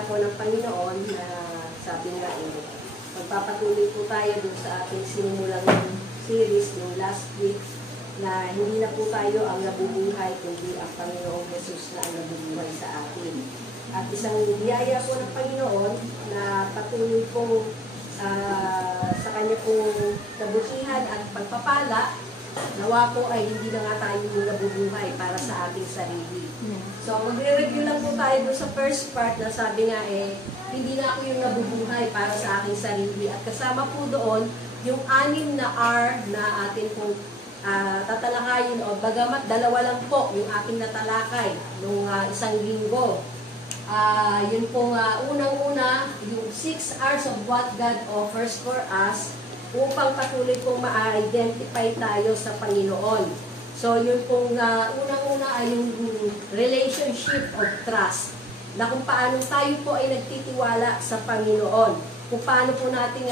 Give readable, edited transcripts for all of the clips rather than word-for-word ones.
biyaya po ng Panginoon na sabi nga magpapatuloy po tayo dun sa ating sinimulang series yung last week na hindi na po tayo ang nabubuhay kundi ang Panginoong Jesus na ang nabubuhay sa atin. At isang biyaya po ng Panginoon na patuloy pong sa kanya pong kabutihan at pagpapala, nawa po ay hindi na nga tayo nabubuhay para sa ating sarili. So, magre-review lang po tayo doon sa first part na sabi nga hindi na ako yung nabubuhay para sa aking sarili. At kasama po doon, yung 6 na R na atin pong tatalakayin o bagamat 2 lang po yung ating natalakay nung isang linggo. Yun pong unang-una, yung 6 R's of what God offers for us upang patuloy pong ma-identify tayo sa Panginoon. So, yun pong unang-una ay yung relationship of trust, na kung paano tayo po ay nagtitiwala sa Panginoon. Kung paano po natin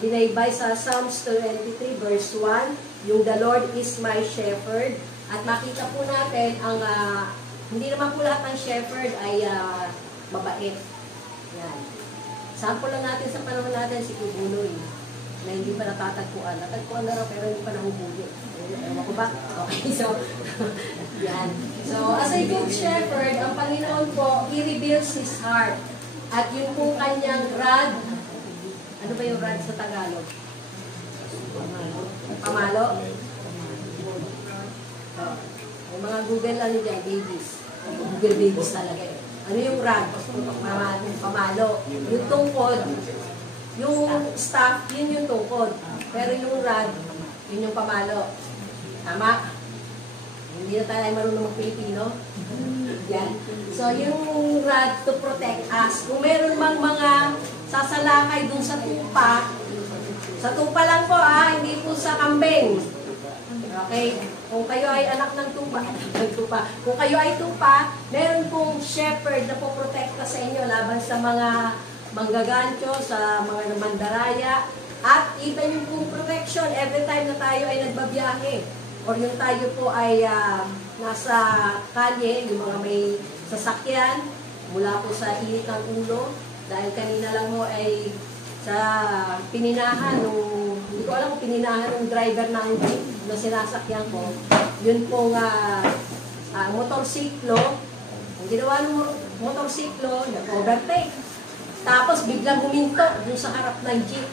binaybay sa Psalms 23 verse 1, yung the Lord is my shepherd. At makita po natin ang hindi naman po lahat ng shepherd ay mabait. Yan. Sample lang natin sa panahon natin si Kubuloy na hindi pa natatagpuan. Natagpuan na raw pero hindi pa nahuhuli. Ewan ko ba? Okay, so, yan. So, as a good shepherd, ang Panginoon po, He reveals His heart. At yun po kanyang rod. Ano ba yung rod sa Tagalog? Pamalo? Yung mga Google ano dyan, babies. Google babies talaga eh. Ano yung rod? Pamalo. Yung tungkod, yung staff, yun yung tungkod. Pero yung rod, yun yung pamalo. Tama? Hindi na tayo marunong mag-Pilipino. Yan. So, yung rod to protect us. Kung meron mang mga sasalakay dun sa tupa lang po hindi po sa kambing. Okay? Kung kayo ay anak ng tupa, kung kayo ay tupa, meron pong shepherd na po protekta sa inyo laban sa mga manggagancho, sa mga mandaraya, at even yung pong protection every time na tayo ay nagbabiyahe. Or yung tayo po ay nasa kalye, yung mga may sasakyan, mula po sa init ng ulo, dahil kanina lang mo ay sa pininahan, hindi ko alam kung pininahan ng driver ng jeep na sinasakyan ko, yun pong motorsiklo, ang ginawa ng motorsiklo, nag-overtake. Tapos biglang huminto dun sa harap ng jeep.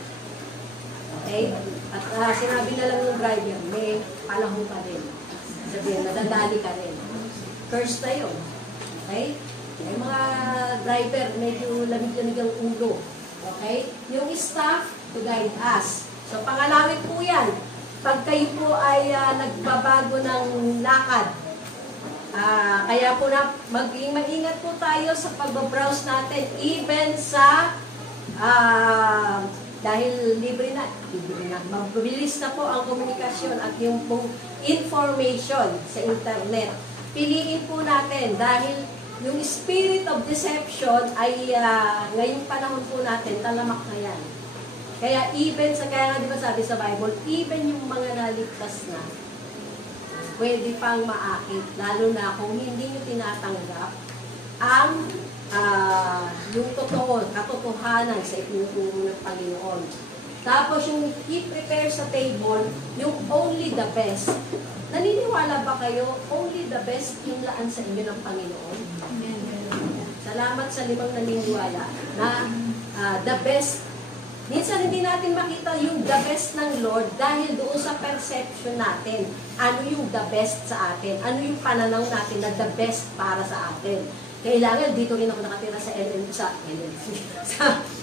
Okay? At sinabi na lang ng driver, may palahong ka rin. Sabihin, nadadali ka rin. Curse na yun. Okay? Yung mga driver, medyo lamig-lamig ang ulo. Okay? Yung staff, to guide us. So, pangalawin po yan. Pag kayo po ay nagbabago ng lakad, kaya po na mag-ingat po tayo sa pag-browse natin, even sa dahil libre na, mabilis na po ang komunikasyon at yung pong information sa internet. Piliin po natin dahil yung spirit of deception ay ngayong panahon po natin, talamak na yan. Kaya even, kaya nga di ba sabi sa Bible, even yung mga naligtas na, pwede pang maakit, lalo na kung hindi nyo tinatanggap ang yung katotohanan sa itinuturo ng Panginoon. Tapos yung i-prepare sa table, yung only the best. Naniniwala ba kayo, only the best yung laan sa inyo ng Panginoon? Salamat sa 5 naniniwala na the best. Minsan hindi natin makita yung the best ng Lord dahil doon sa perception natin. Ano yung the best sa atin? Ano yung pananaw natin na the best para sa atin? Kailangan dito rin ako nakatira sa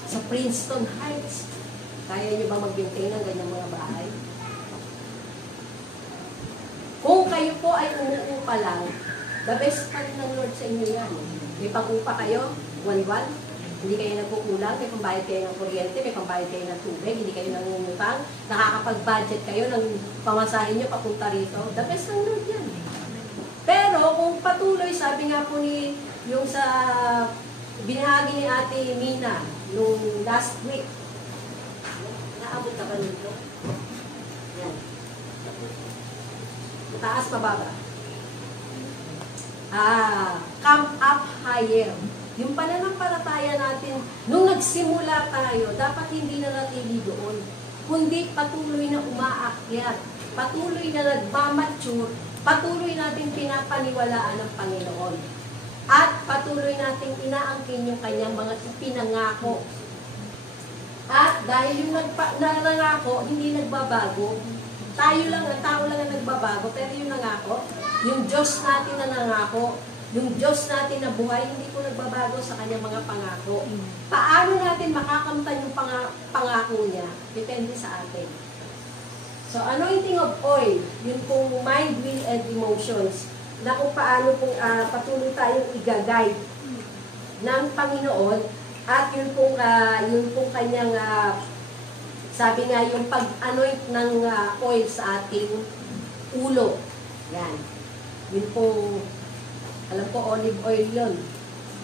sa Princeton Heights. Kaya nyo ba mag-maintain ng ganyang mga bahay? Kung kayo po ay umuupa lang, the best pa rin ng Lord sa inyo yan. May pag-upa kayo, buwan-buwan, hindi kayo nagkukulang, may pambayad kayo ng kuryente, may pambayad kayo ng tubig, hindi kayo nangungutang, nakakapag-budget kayo ng pamasahin nyo papunta rito, the best ng Lord yan. Pero kung patuloy, sabi nga po yung sa binahagi ni Ate Mina nung last week, naabot na ba nito? Yan. Taas, mababa. Come up higher. Yung pananampalataya natin, nung nagsimula tayo, dapat hindi na natili doon, kundi patuloy na umaakyat, patuloy na nagmamature, patuloy natin pinapaniwalaan ng Panginoon. At patuloy natin inaangkin yung kanyang mga pinangako. At dahil yung nangako, hindi nagbabago. Tayo lang, ang tao lang ang nagbabago, pero yung nangako, yung Diyos natin na nangako, yung Diyos natin na buhay, hindi po nagbabago sa kanyang mga pangako. Paano natin makakamtan yung pangako niya? Depende sa atin. So, anointing of oil, yun pong mind, will, and emotions, na kung paano pong patuloy tayong i-guide ng Panginoon, at yun pong kanyang, sabi nga, yung pag-anoint ng oil sa ating ulo. Yan. Yun pong, alam ko, olive oil yun,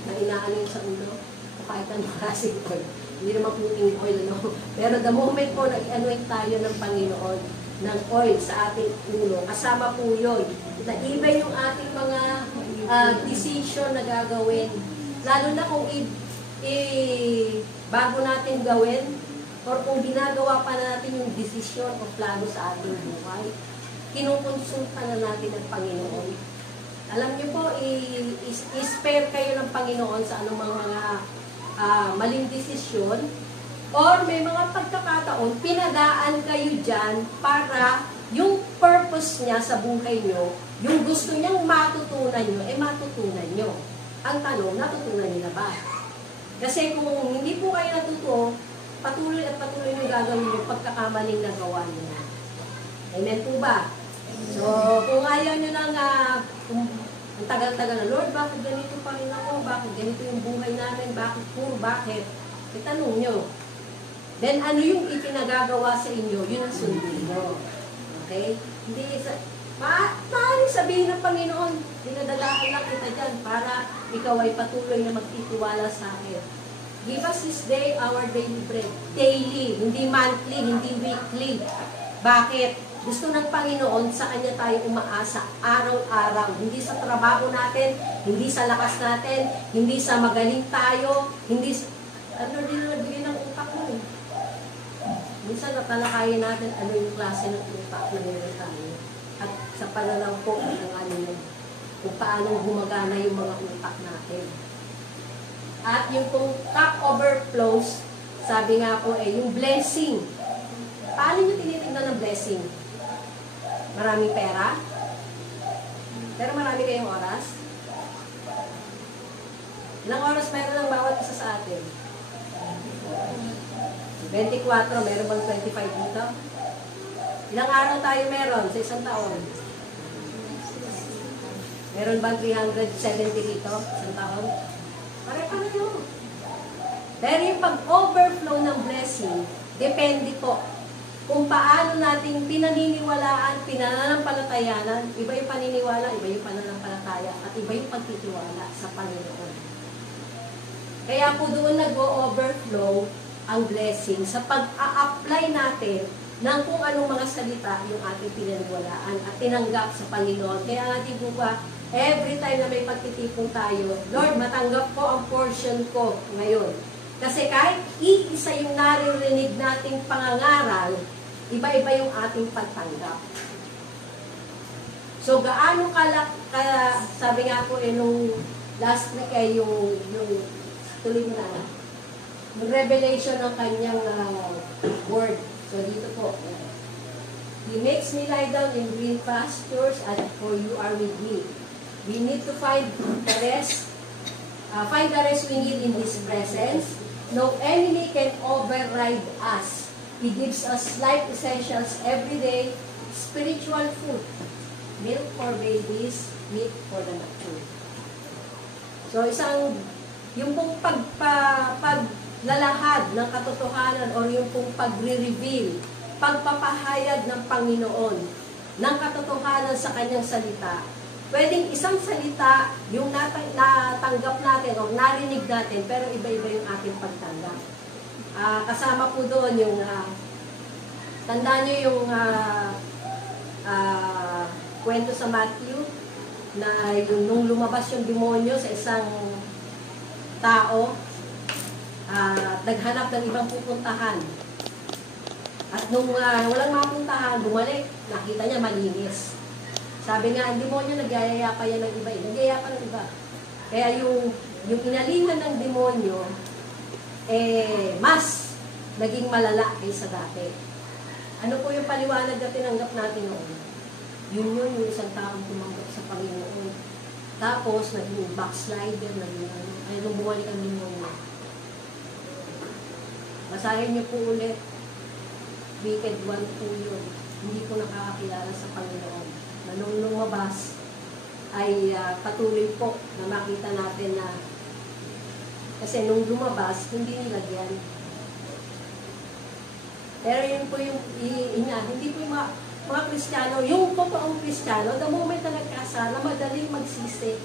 na inaano sa ulo, o kahit anong klaseng oil. Hindi naman cooking oil, no? Pero the moment po na i-anoint tayo ng Panginoon, ng oil sa ating ulo, kasama po yun, na iba yung ating mga decision na gagawin. Lalo na kung bago natin gawin, or kung ginagawa pa natin yung decision o plano sa ating buhay, kinukonsulta na natin ang Panginoon. Alam niyo po, i-spare kayo ng Panginoon sa anumang mga maling desisyon, or may mga pagkakataon, pinagaan kayo dyan para yung purpose niya sa buhay nyo, yung gusto niyang matutunan nyo, matutunan nyo. Ang tanong, natutunan niyo na ba? Kasi kung hindi po kayo natuto, patuloy at patuloy nyo gagawin yung pagkakamaling nagawa niya. Amen po ba? So, kung ayaw nyo nang, ang tagal-tagal na, Lord, bakit ganito pa rin ako? Bakit ganito yung buhay namin? Bakit? Itanong nyo. Then, ano yung ipinagagawa sa inyo? Yun ang sundin nyo. Okay? Hindi maaaring sabihin ng Panginoon, dinadalaan lang kita dyan para ikaw ay patuloy na magtitiwala sa akin. Give us this day our daily bread. Daily, hindi monthly, hindi weekly. Bakit? Gusto ng Panginoon, sa Kanya tayo umaasa, araw-araw. Hindi sa trabaho natin, hindi sa lakas natin, hindi sa magaling tayo, hindi sa... Ano din na nagbigay ng utak mo eh. Minsan natalakayin natin ano yung klase ng utak na meron tayo. At sa pananaw po, kung paano gumagana yung mga utak natin. At yung kung cup overflows, sabi nga po yung blessing. Paano nyo tinitignan ng blessing? Maraming pera? Pero marami kayong oras? Ilang oras meron ng bawat isa sa atin? 24, meron bang 25 dito? Ilang araw tayo meron sa isang taon? Meron bang 370 dito sa isang taon? Pare-pareho. Pero yung pag-overflow ng blessing, depende po kung paano nating pinaniniwalaan, pinananampalatayanan, iba yung paniniwala, iba yung pananampalataya, at iba yung pagtitiwala sa Panginoon. Kaya po doon nag-overflow ang blessing sa pag-a-apply natin ng kung anong mga salita yung ating pinaniwalaan at tinanggap sa Panginoon. Kaya natin po ba, every time na may pagtitipon tayo, Lord, matanggap ko ang portion ko ngayon. Kasi kahit iisa yung naririnig nating pangangaral, iba-iba yung ating pagtanggap. So, gaano sabi nga po nung last week yung tuloy mo na, yung revelation ng kanyang word. So, dito po, He makes me lie down in green pastures, and for you are with me. We need to find the rest we need in His presence. No enemy can override us. He gives us life essentials every day, spiritual food, milk for babies, meat for the mature. So, yung pong paglalahad ng katotohanan o yung pong pagre-reveal, pagpapahayag ng Panginoon ng katotohanan sa kanyang salita. Pwedeng isang salita yung natanggap natin o narinig natin, pero iba-iba yung ating pagtanggap. Kasama po doon yung, tandaan nyo yung kwento sa Matthew, na yung, nung lumabas yung demonyo sa isang tao at naghanap ng ibang pupuntahan. At nung walang mapuntahan, bumalik, nakita niya malinis. Sabi nga, ang demonyo, nagyayaya pa yan ng iba. Nagyayaya pa ng iba. Kaya yung inalihan ng demonyo, mas naging malala kaysa dati. Ano po yung paliwanag na tinanggap natin noon? Yun yung isang taong tumanggap sa Panginoon. Tapos, naging backslider, nung bumalik ang demonyo. Basahin niyo po ulit. Wicked one po yun. Hindi po nakakakilala sa Panginoon. Na nung lumabas, ay patuloy po na makita natin na kasi nung lumabas, hindi nilagyan. Pero yun po yung hindi po yung mga Kristiyano, yung totoong Kristiyano, the moment na nagkasala, madaling magsisi.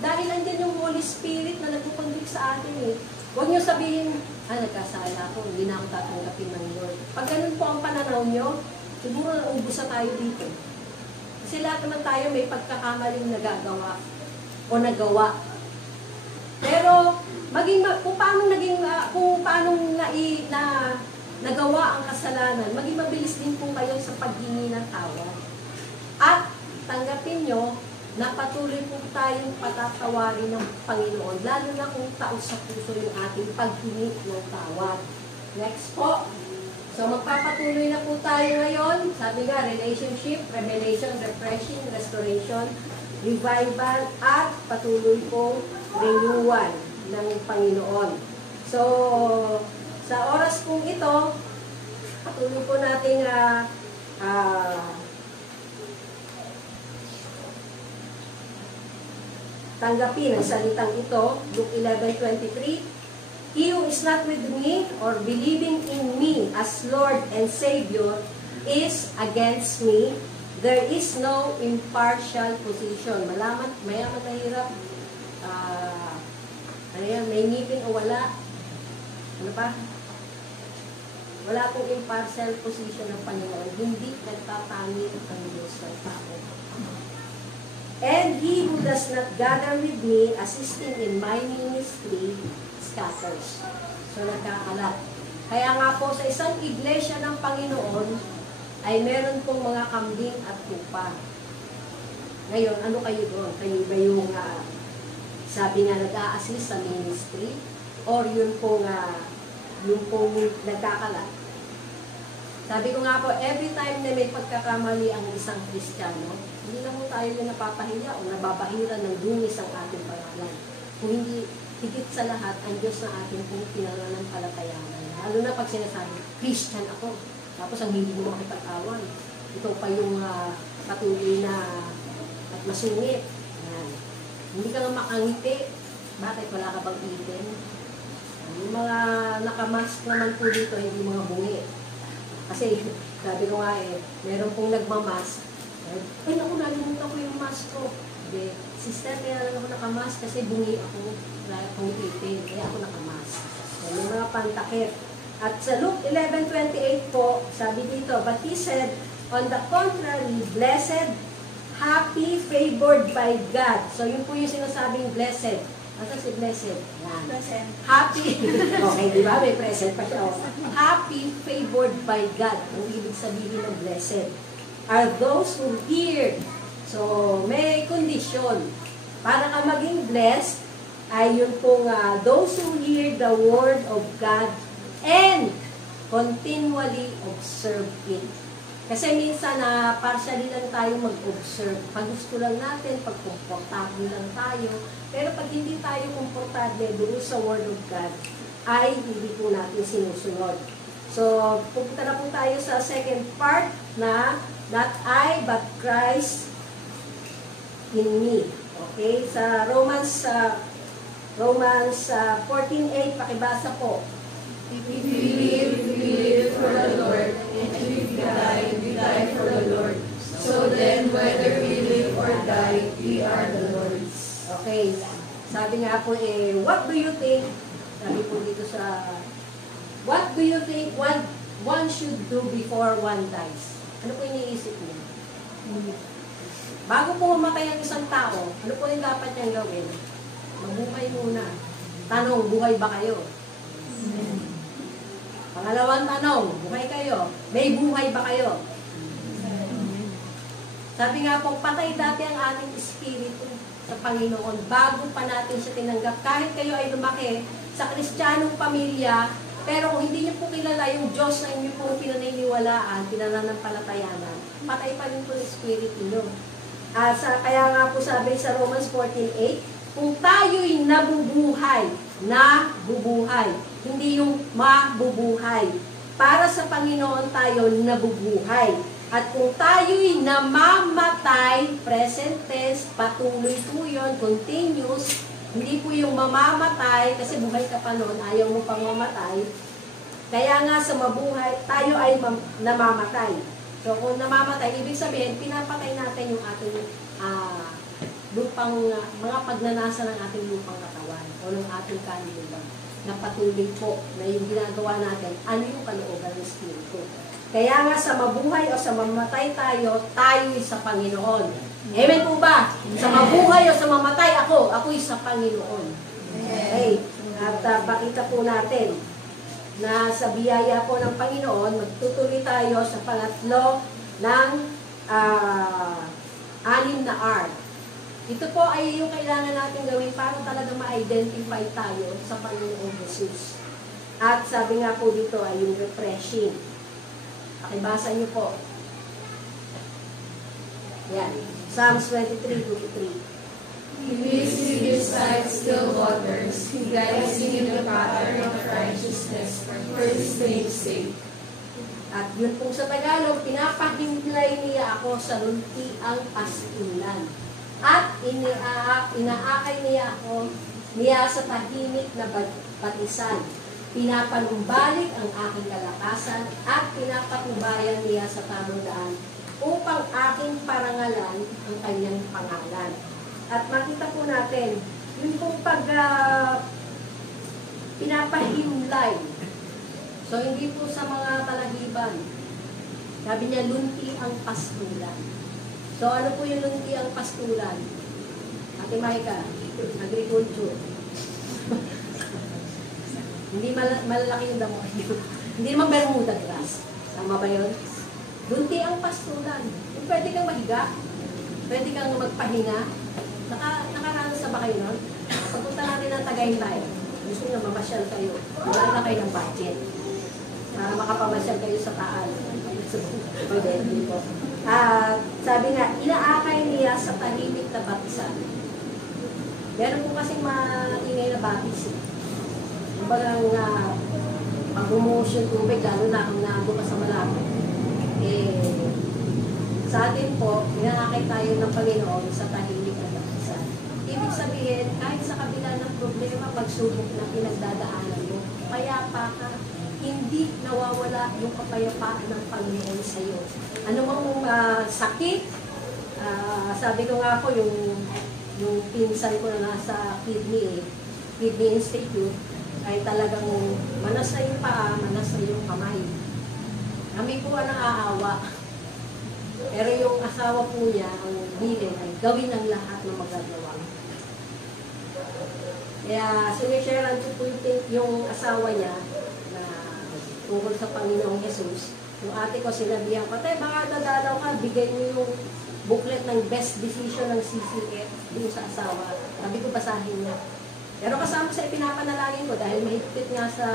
Dahil andyan yung Holy Spirit na nagpupundik sa atin eh. Huwag niyo sabihin, nagkasala ako, hindi na ako tatanggapin ng Lord. Pag ganun po ang pananaw niyo, siguro naubos na tayo dito. Kasi lahat naman tayo may pagkakamaling nagagawa o nagawa. Pero, kung paano nagawa ang kasalanan, maging mabilis din po kayo sa paghingi ng tawad. At tanggapin nyo na patuloy po tayong patatawarin ng Panginoon, lalo na kung taos sa puso yung ating paghingi ng tawad. Next po. So magpapatuloy na po tayo ngayon. Sabi nga, relationship, revelation, refreshing, restoration, revival, at patuloy po renewal ng Panginoon. So, sa oras pong ito, patuloy po natin tanggapin ang salitang ito, Luke 11:23. He who is not with me or believing in me as Lord and Savior is against me. There is no impartial position. Mayaman, mahirap. May ngipin o wala. Ano pa? Wala pong impartial position ng Panginoon. Hindi nagtatangi ang Diyos ng tao. And he who does not gather with me, assisting in my ministry, scatters. So, nagkakalat. Kaya nga po, sa isang iglesia ng Panginoon, ay meron pong mga kambing at tupa. Ngayon, ano kayo doon? Kayo ba yung, sabi nga, nag-a-assist sa ministry? Or yun pong nagkakalat? Sabi ko nga po, every time na may pagkakamali ang isang Kristiyano, hindi na po tayo yung napapahiya o nababahira ng dungis ang ating pangalan. Kung hindi, higit sa lahat, ang Diyos na ating pong pinananampalatayanan. Lalo na pag sinasabi, Christian ako. Tapos ang hindi mo makipag-away. Ito pa yung patuloy na at masungit. Yan. Hindi ka nga makangiti. Bakit wala ka bang itin? Yung mga nakamask naman po dito, hindi mga bungi. Kasi, sabi ko nga meron pong nagmamask. Ay, naku, nalimutan ko yung mask ko. Hindi, sister, kaya lang ako nakamask kasi bungi ako. Wala akong itin, kaya ako nakamask. Yung mga pantakip. At sa Luke 11:28 po, sabi dito, but he said, on the contrary, blessed, happy, favored by God. So, yun po yung sinasabing blessed. Ano si blessed? Yan. Present. Happy. Okay, di ba? May present pa siya. Happy, favored by God. Ang ibig sabihin ng blessed are those who hear. So, may kondisyon. Para ka maging blessed, ay yun pong those who hear the word of God and continually observe it. Kasi minsan partially lang tayo mag-observe. Pag gusto lang natin, pag komportable lang tayo. Pero pag hindi tayo komportable doon sa Word of God, ay hindi po natin sinusunod. So, pupunta na po tayo sa second part na not I, but Christ in me. Okay? Sa Romans 14:8, pakibasa po. If we live for the Lord, and if we die for the Lord. So then, whether we live or die, we are the Lord's. Okay. Sabi nga po what do you think, sabi po dito what do you think one should do before one dies? Ano po iniisip niyo? Bago po mamatay ang isang tao, ano po yung dapat niyang gawin? Mabuhay muna. Tanong, buhay ba kayo? Pangalawang tanong, buhay kayo? May buhay ba kayo? Sabi nga po, patay dati ang ating espiritu sa Panginoon bago pa natin siya tinanggap. Kahit kayo ay lumaki sa Kristiyanong pamilya, pero kung hindi niyo po kilala yung Diyos na inyo po pinaniniwalaan, pinananampalatayanan, patay pa rin po ang espiritu niyo. Kaya nga po sabi sa Romans 14:8, kung tayo'y nabubuhay, hindi yung mabubuhay. Para sa Panginoon tayo nabubuhay. At kung tayo'y namamatay, present tense, patuloy po yun, continuous, hindi po yung mamamatay, kasi buhay ka pa noon, ayaw mo pang mamatay. Kaya nga sa mabuhay, tayo ay namamatay. So kung namamatay, ibig sabihin, pinapatay natin yung ating lupang, mga pagnanasa ng ating lupang katawan o ng ating kaluluwa na patuloy po na yung ginagawa natin, ano yung kalooban ng Espiritu. Kaya nga sa mabuhay o sa mamatay tayo, tayo'y sa Panginoon. Amen po ba? Sa mabuhay o sa mamatay ako'y sa Panginoon. Okay. At pakita po natin na sa biyaya po ng Panginoon, magtutuloy tayo sa pangatlo ng 6 na R. Ito po ay yung kailangan natin gawin para talaga ma-identify tayo sa Panginoong Jesus. At sabi nga po dito ay yung refreshing. Pakibasa niyo po. Yan. Psalms 23:23. He leads me beside still waters. He guides me in the pattern of righteousness for His name's sake. At yun po sa Tagalog, pinapahimlay niya ako sa luntiang pastulan. At inaakay niya ako sa tahimik na batisan. Pinapanumbalik ang aking kalakasan at pinapatubayan niya sa tamang daan upang aking parangalan ang kanyang pangalan. At makita po natin, yun pong pinapahimlay. So, hindi po sa mga talagiban. Sabi niya, lunti ang pastulan. So, ano po yung lunti ang pastulan? Ate Maika, agriculture. Hindi malalaki yung damo. Hindi naman Bermuda grass. Tama ba yun? Lunti ang pastulan. Pwede kang mahiga. Pwede kang magpahinga. Nakaranas na ba kayo nun? Pagpunta natin ng Tagaytay. Gusto nyo mamasyal kayo. Wala na kayo ng budget. Para makapamasyal kayo sa Taal. Sabi nga, inaakay niya sa tahimik na batisan. Meron po kasing maingay na batis. Kumbaga pag bumuhos yung tubig, lalo na kung naabo ka sa malapit. Sa atin po, inaakay tayo ng Panginoon sa tahimik na batisan. Ibig sabihin, kahit sa kabila ng problema, pagsubok na pinagdadaanan mo, payapa ka, hindi nawawala yung kapayapaan ng Panginoon sa iyo. Ano mang sakit, sabi ko nga po, yung pinsan ko na nasa Kidney Institute, ay talagang manas na yung paa, manas na yung kamay. Kami po ang naaawa. Pero yung asawa po niya, ang bilin, ay gawin ang lahat na magagawa. Kaya sinisharean ko po yung asawa niya na tungkol sa Panginoong Jesus. Yung ate ko sinabihan ko, tay, baka dadalaw ka, bigay niyo yung booklet ng best decision ng CCF yung sa asawa. Sabi ko, basahin niya. Pero kasama sa ipinapanalangin ko, dahil mahigpit nga sa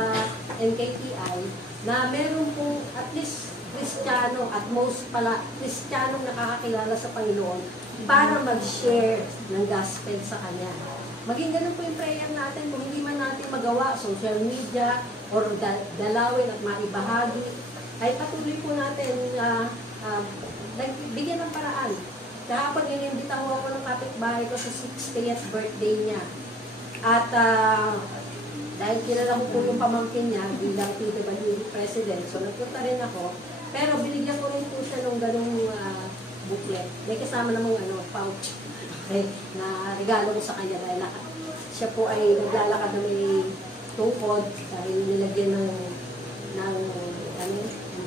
NKTI, na meron pong at least Kristiyano at most pala Kristiyanong nakakakilala sa Panginoon para mag-share ng gospel sa Kanya. Maging ganun po yung prayer natin, kung hindi man natin magawa, social media, or dalawin at maibahagi, ay patuloy po natin bigyan ng paraan. Kahapon inimbitahan ako ng kapitbahay ko sa 60th birthday niya. At dahil kilala ko po yung pamangkin niya bilang PWD President, so nagpunta rin ako. Pero binigyan ko rin po siya ng ganung booklet. May kasama namang pouch na regalo ko sa kanya dahil siya po ay naglalakad na may tungkod dahil nilagyan ng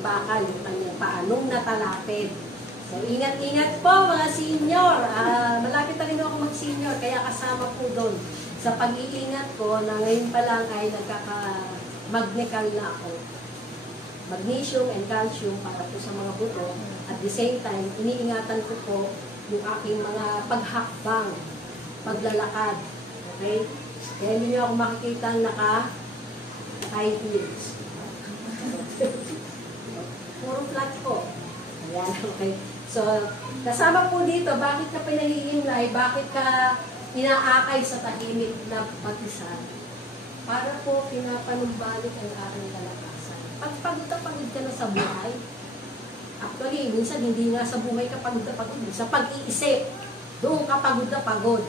bakal yung kanyang paa nung natalapid. So, ingat-ingat po mga senior. Malapit na rin ako mag-senior, kaya kasama po doon sa pag-iingat ko na ngayon pa lang ay nagkaka-magnecal na ako. Magnesium and calcium para po sa mga buto. At the same time, iniingatan ko po yung aking mga paghakbang, paglalakad. Okay? Kaya hindi niyo ako makikita naka-high heels. Puro flat po. Ayan, okay. So, kasama po dito, bakit ka pinahihimlay, bakit ka inaakay sa tahimik na patisan? Para po pinapanumbalik ang aking kalakasan. Pag pagod na pagod ka na sa buhay, actually, minsan hindi nga sa buhay ka pagod na pagod, sa pag-iisip, doon ka pagod na pagod.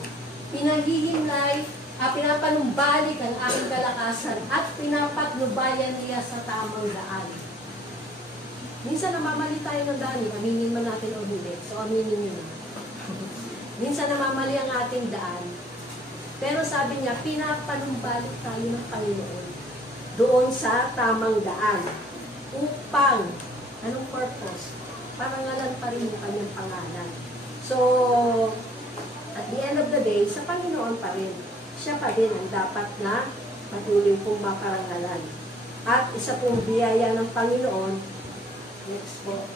Pinahihimlay, pinapanumbalik ang aking kalakasan at pinapatnubayan niya sa tamang daan. Minsan namamali tayo ng daan, aminin man natin o hindi. So, aminin niyo. Minsan namamali ang ating daan. Pero sabi niya, pinapanumbalik tayo ng Panginoon doon sa tamang daan. Upang, anong purpose? Parangalan pa rin yung kanyang pangalan. So, at the end of the day, sa Panginoon pa rin. Siya pa din ang dapat na patuloy pong maparangalan. At isa pong biyaya ng Panginoon, next po.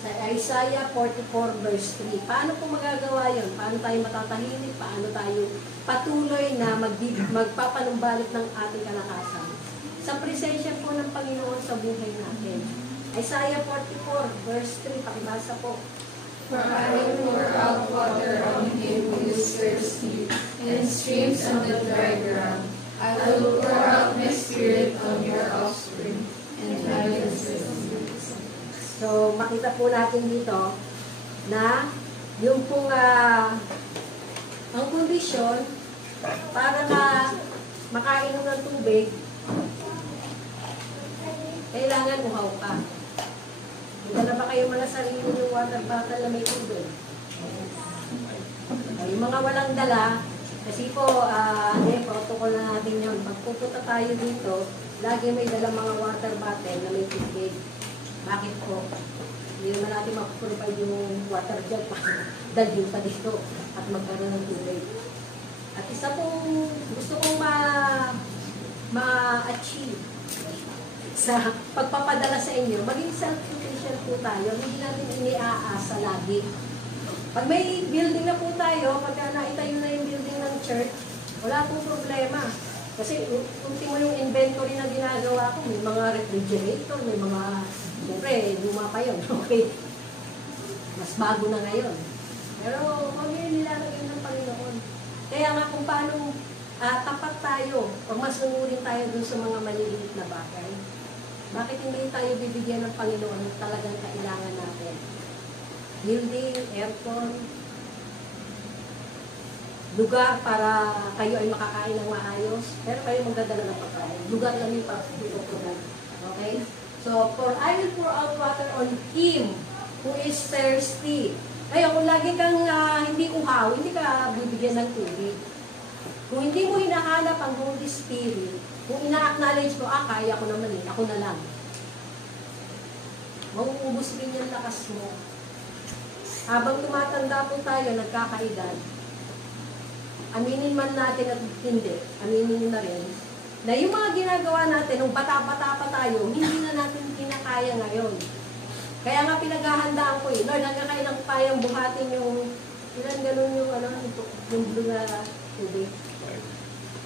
Sa Isaiah 44 verse 3. Paano po magagawa yun? Paano tayo matatahimik? Paano tayo patuloy na magpapanumbalik ng ating kalakasan? Sa presensya po ng Panginoon sa buhay natin. Isaiah 44 verse 3. Pakibasa po. For I will pour out water on him who is thirsty, and streams on the dry ground. I will pour out my spirit on your offspring, and I will So, makita po natin dito na yung pong ang kondisyon para makainom ng tubig, kailangan uhaw ka. Dala ba kayo mga sarili yung water bottle na may tubig? Yung mga walang dala, kasi po, protocol na natin yun. Pag pupunta tayo dito, lagi may dala mga water bottle na may tubig. Bakit po? Hindi naman natin mapaprovide yung water jug para dalhin pa dito at magkaroon ng tubig. At isa pong gusto kong ma-achieve sa pagpapadala sa inyo, maging self-sufficient po tayo, hindi natin iniaasa lagi. Pag may building na po tayo, pagka naitayo na yung building ng church, wala pong problema. Kasi ultimo yung inventory na ginagawa ko, may mga refrigerator, may mga, siyempre, luma pa yun, okay. Mas bago na ngayon. Pero kung yun nilalagay ng Panginoon. Kaya nga kung paano tapat tayo, pag masunurin tayo dun sa mga maliliit na bagay, bakit hindi tayo bibigyan ng Panginoon ng talagang kailangan natin? Building, aircon, lugar para kayo ay makakain ng maayos, pero kayo magdadala ng pagkain. Lugar lang yung pagpupunan. Okay? So, for I will pour out water on him who is thirsty. Ngayon, kung lagi kang hindi uhaw, hindi ka bibigyan ng tubig. Kung hindi mo hinahanap ang Holy Spirit, kung ina-acknowledge mo, kaya ko naman ako na lang. Mauubos rin yung lakas mo. Habang tumatanda po tayo, nagkakaedad, aminin man natin at hindi, aminin na rin, na yung mga ginagawa natin, nung bata-bata pa tayo, hindi na natin kinakaya ngayon. Kaya nga pinaghahandaan ko Lord, hanggang kailan ko kayang buhatin yung, ilan ganun yung blue na tubig?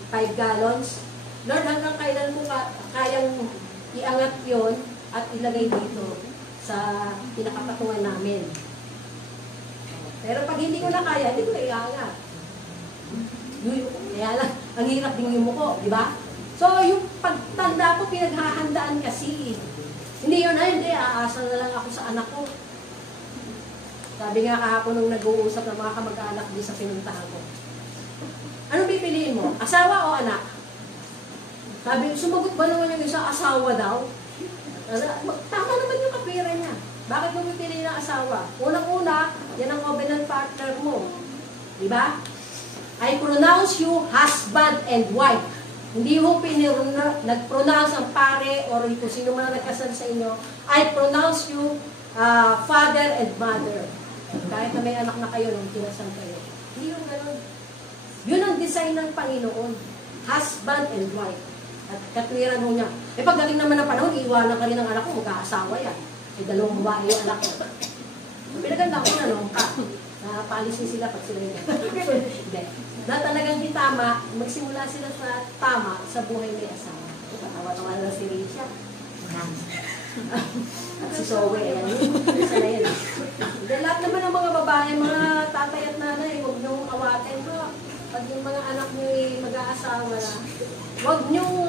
5 gallons. Lord, hanggang kailan ko kayang iangat yon at ilagay dito sa pinakapatungan namin. Pero pag hindi ko na kaya, hindi ko na iangat. Kaya lang, ang hirap din yung muko, di ba? So, yung pagtanda ko, pinaghahandaan kasi. Hindi yun, hindi, aasa na lang ako sa anak ko. Sabi nga kahapon nung nag-uusap ng mga kamag-anak di sa pinuntahan ko. Anong pipiliin mo? Asawa o anak? Sabi, sumagot ba naman yung isang asawa daw? Tama naman yung kapira niya. Bakit mo pipiliin ng asawa? Unang-una, yan ang covenant partner mo. Di ba? I pronounce you husband and wife. Hindi mo nag-pronounce ang pare or ito sino man nagkasal sa inyo. I pronounce you father and mother. Kahit na may anak na kayo nung kinasal kayo. Hindi yung ganun. Yun ang design ng Panginoon. Husband and wife. At katwiran ho niya. Pagdating naman ng panahon, iiwanan ka rin ng anak ko, magkaasawa yan. Dalawang babae yung anak ko. Pinaganda ko na nung ka. Paalisin sila pag sila niya. Hindi. Na talagang di tama, magsimula sila sa tama sa buhay may asawa. Tawa-tawa na si Risha. At si Zoe, ayan. Isa na yan. Dahil lahat naman ng mga babae, mga tatay at nanay, huwag niyong awatin mo. Pag yung mga anak niyo mag-aasawa na, huwag niyong,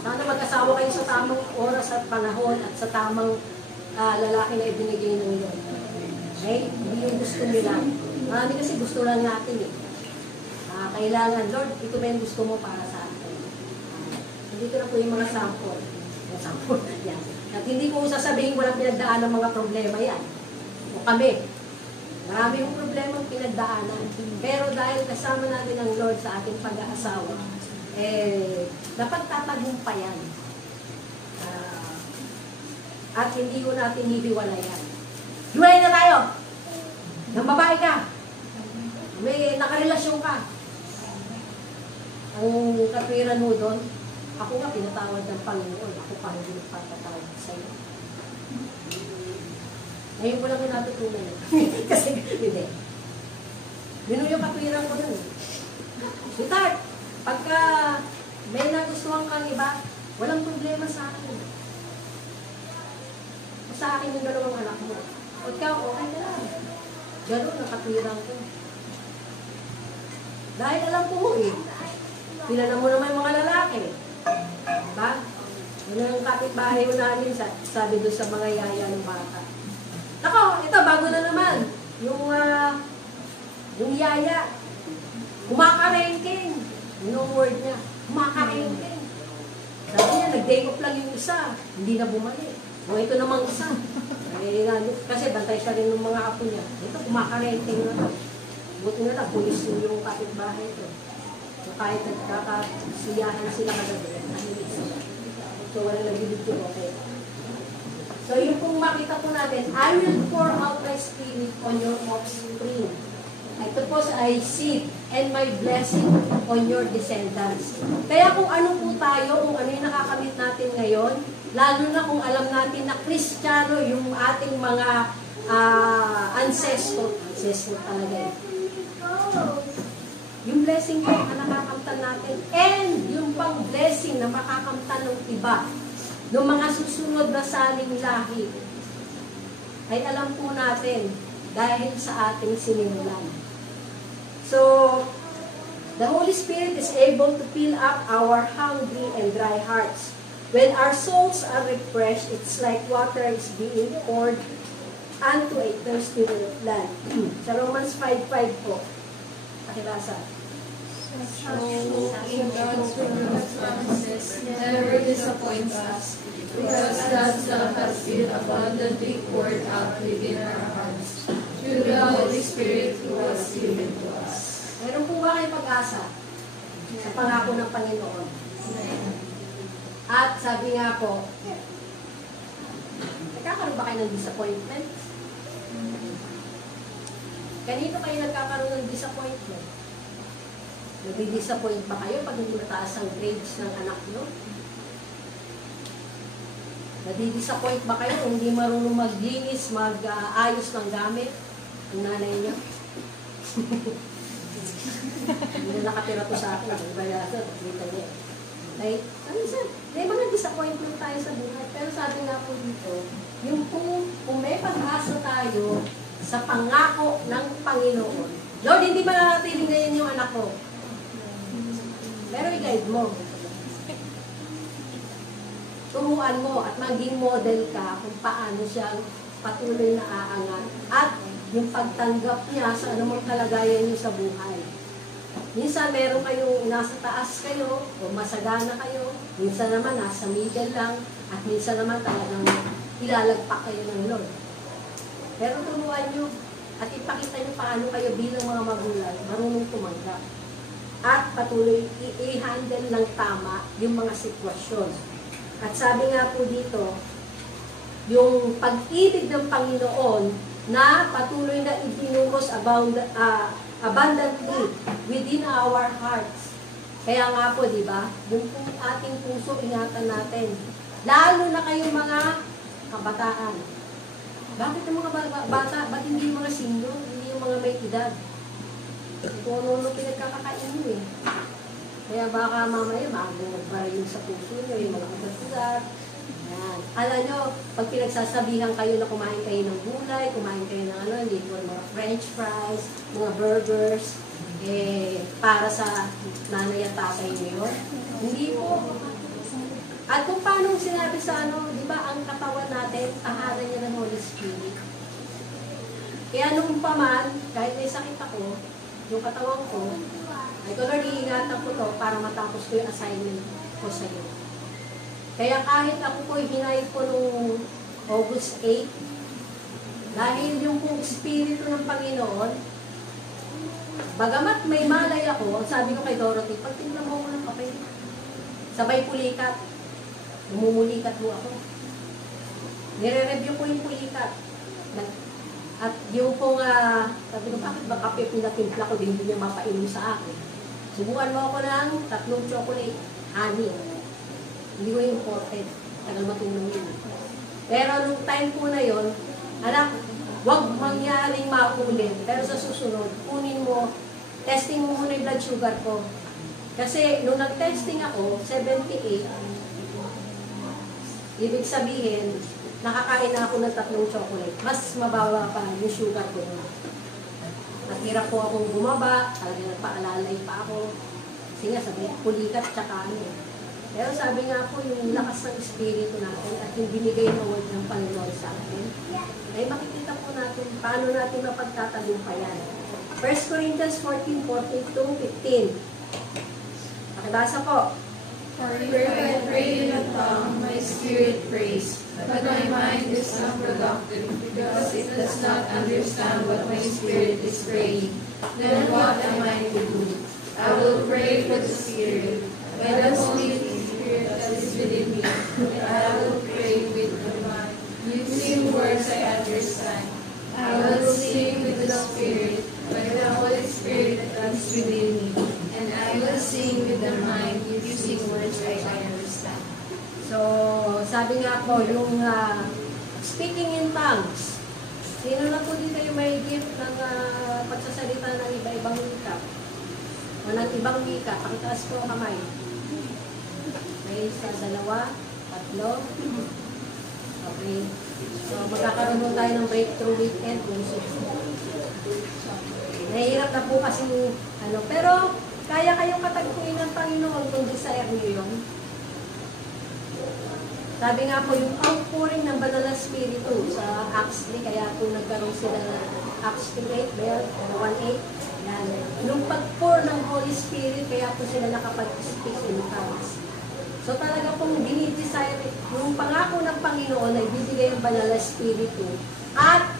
sana mag-asawa kayo sa tamang oras at panahon at sa tamang lalaki na ibinigay ng Lord. Okay? Hindi yung gusto nila. Marami kasi gusto lang natin eh. Kailangan, Lord, ito ba yung gusto mo para sa akin? Hindi ko na po yung mga sample. Yung sample, yan. At hindi ko sasabihin walang pinagdaan ng mga problema yan. O kami. Marami yung problema pinagdaanan. Pero dahil kasama natin ang Lord sa ating pag-aasawa, dapat tatagumpayan. At hindi ko natin hihiwalayan. Hiwalay na tayo! Nang babae ka! May nakarelasyon ka! Ang katwiran mo doon, ako nga pinatawad ng Panginoon. Ako pa hindi nagpapatawad sa iyo. Ngayon ko lang yung natutunan. Kasi, hindi. Yun yung katwiran ko doon. Sweetheart, pagka may nagustuhan kang iba, walang problema sa akin. Sa akin yung dalawang anak mo. O ikaw, okay na lang. Ganun ang katwiran ko. Dahil alam ko kilala mo naman yung mga lalaki. Diba? Yun ang kapitbahay mo namin, sabi doon sa mga yaya ng bata. Ako, ito, bago na naman. Yung yaya, kumakarengking. Yun ang word niya, kumakarengking. Sabi niya, nag-day off lang yung isa, hindi na bumalik. O ito namang isa. Kasi bantay siya rin ng mga apo niya. Ito, kumakarengking na. Buti na lang, pulis yung kapitbahay ito. So, kahit nagkakasiyahan sila kagabi, nahilig sila. So, walang nagibig ko, okay. So, yung kung makita po natin, I will pour out my spirit on your offspring. Ito po sa I seed and my blessing on your descendants. Kaya kung ano po tayo, kung ano yung nakakamit natin ngayon, lalo na kung alam natin na Kristiyano yung ating mga ancestor talaga eh. Yung blessing po na nakakamtan natin and yung pang blessing na makakamtan ng iba ng mga susunod na saling lahi ay alam po natin dahil sa ating sinimulan. So, the Holy Spirit is able to fill up our hungry and dry hearts. When our souls are refreshed, it's like water is being poured unto a thirsty land. Sa Romans 5:5 po. Pakibasa. In God's promises never disappoints us, because God's love has been abundantly poured out within our hearts through the Holy Spirit who was given to us. Meron po ba kayong pag-asa sa pangako ng Panginoon? At sabi nga po, nagkakaroon ba kayo ng disappointment? Kanino kayo nagkakaroon ng disappointment? Nagdi-disappoint ba kayo pag hindi mataas ang grades ng anak nyo? Nadi-disappoint ba kayo kung hindi marunong maglinis, mag-ayos ng gamit ng nanay niya? Hindi na nakatira to sa akin. Nagbayasa, nakita niya. Right? May mga disappointment tayo sa buhay. Pero sabi nga po dito, yung kung may pag-asa tayo sa pangako ng Panginoon. Lord, hindi ba nanatiling ngayon yung anak ko? Pero i-guide mo. Turuan mo at maging model ka kung paano siya patuloy na aangat. At yung pagtanggap niya sa anumang kalagayan niyo sa buhay. Minsan meron kayong nasa taas kayo o masagana kayo. Minsan naman nasa middle lang. At minsan naman talagang ilalagpak kayo ng Lord. Pero turuan niyo at ipakita niyo paano kayo bilang mga magulang marunong tumanggap. At patuloy i-handle ng tama yung mga sitwasyon. At sabi nga po dito, yung pag-ibig ng Panginoon na patuloy na ibinugos abundantly within our hearts. Kaya nga po, di ba, yung ating puso, ingatan natin. Lalo na kayong mga kabataan. Bakit ang mga bata, ba't hindi yung mga senior, hindi yung mga may edad? Kung ano pinagkakakain nyo eh. Kaya baka mamaya magbara yung sa puso nyo, yung mga kabataan. Yan. Alam nyo, pag pinagsasabihan kayo na kumain kayo ng gulay, kumain kayo ng ano, hindi po mga french fries, mga burgers, para sa nanay at tatay niyo. Hindi po. At kung paano sinabi sa ano, di ba, ang katawan natin, tahanan niya ng Holy Spirit. Kaya nung paman, kahit may sakit ako, yung katawan ko, ay Lord, iingatan ko to para matapos ko yung assignment ko sa iyo. Kaya kahit ako po, hinayit ko nung August 8, dahil yung kung Espiritu ng Panginoon, bagamat may malay ako, sabi ko kay Dorothy, pag tingnan mo ng papel, sabay pulikat, umumulikat mo ako. Nire-review ko yung pulikat. At yung pong, sabi ko, bakit ba kape pinatimpla ko, hindi niya mapainom sa akin. Subukan mo ako ng 3 chocolate, honey. Hindi ko imported. Tagal matulong yun. Pero nung time po na yon, anak, huwag mangyaring makulit. Pero sa susunod, kunin mo, testing mo muna yung blood sugar ko. Kasi nung nag-testing ako, 78, ibig sabihin, nakakain na ako ng 3 chocolate. Mas mababa pa yung sugar ko. Natira po akong bumaba, talagang nagpaalalay pa ako. Kasi nga, sabi, pulikat tsaka ano. Pero sabi nga po, yung lakas ng Espiritu natin at yung binigay na word ng Panginoon sa atin, ay makikita po natin paano natin mapagtatagumpayan. 1 Corinthians 14:14-15. Pakibasa po. For if I pray in a tongue, my spirit prays, but my mind is unproductive, because it does not understand what my spirit is praying. Then what am I to do? I will pray for the Spirit, by the Holy Spirit that is within me, and I will pray with the mind, using words I understand. I will sing with the Spirit, by the Holy Spirit that is within me, and I will sing with the mind, using words I understand. So, sabi nga po, yung speaking in tongues, sino na po dito yung may gift ng pagsasalita ng iba-ibang wika? O ng ibang wika? Pakitaas po kamay. Okay, sa 2, 3. Okay. So, magkakaroon tayo ng breakthrough weekend. Nahihirap na po kasi ano. Pero, kaya kayong katagpuin ng Panginoon kung desire niyo yun. Sabi nga po, yung outpouring ng Banal na Espiritu sa Acts 3, kaya po nagkaroon sila ng Acts 3:8, 1:8. Yan. Nung pag-pour ng Holy Spirit, kaya po sila nakapag-speak in tongues. So talaga pong dinidesire, yung pangako ng Panginoon ay bibigay ang Banal na Espiritu. At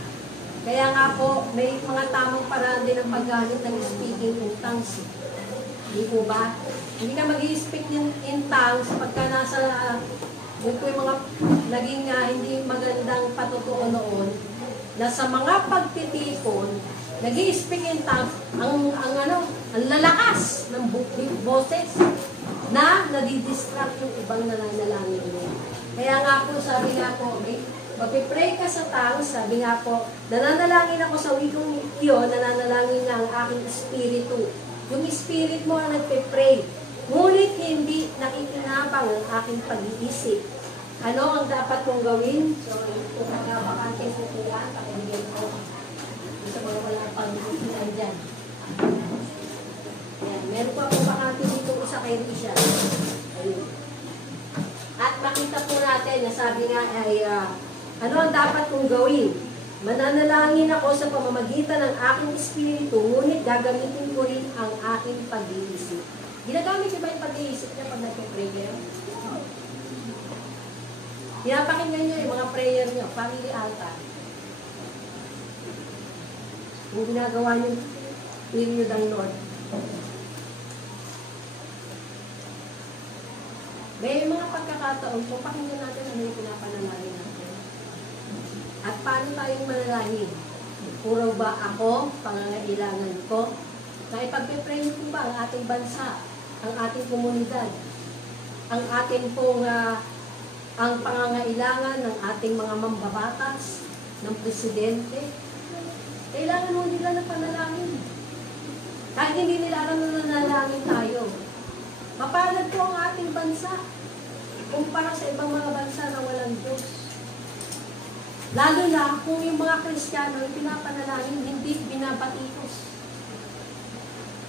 kaya nga po, may mga tamang paraan din ng paggamit ng speaking in tongues. Hindi po ba? Hindi ka mag-i-speak in tongues pagka nasa, yung po yung mga naging hindi magandang patutuo noon, na sa mga pagtitipon, nag-i-speak in tongues, ang lalakas ng boses na nadidistract yung ibang nananalangin niya. Kaya nga po, sabi nga po, mag-pray ka sa tongues, sabi nga po, nananalangin ako sa wikong iyon, nananalangin nga ang aking espiritu. Yung spirit mo ang nagpe-pray. Ngunit hindi nakikinabang ang aking pag-iisip. Ano ang dapat kong gawin? So, kung nakapakante po ko yan, pakibigay ko. Sa mga walang pag-iisipan dyan. Yan. Meron po akong pakante dito isa kay Risha. Ayun. At makita po natin na sabi nga ay, ano ang dapat kong gawin? Mananalangin ako sa pamamagitan ng aking espiritu, ngunit gagamitin ko rin ang aking pag-iisip. Ginagamit niyo ba yung pag-iisip niya pag nagpe-pray kayo? Pinapakinggan niyo yung mga prayer niyo, family altar. Kung ginagawa niyo, period ang Lord. May mga pagkakataon po, pakinggan natin ano yung pinapanalangin natin. At paano tayong manalangin? Puro ba ako, pangangailangan ko, Na ipagpipray niyo po ba ang ating bansa, ang ating komunidad, ang ating pong ang pangangailangan ng ating mga mambabatas, ng presidente? Kailangan mo nila ng panalangin. Kahit hindi nila alam na nanalangin tayo. Mapalad po ang ating bansa kumpara sa ibang mga bansa na walang Diyos. Lalo na kung yung mga Kristiyano yung pinapanalangin, hindi binabatikos.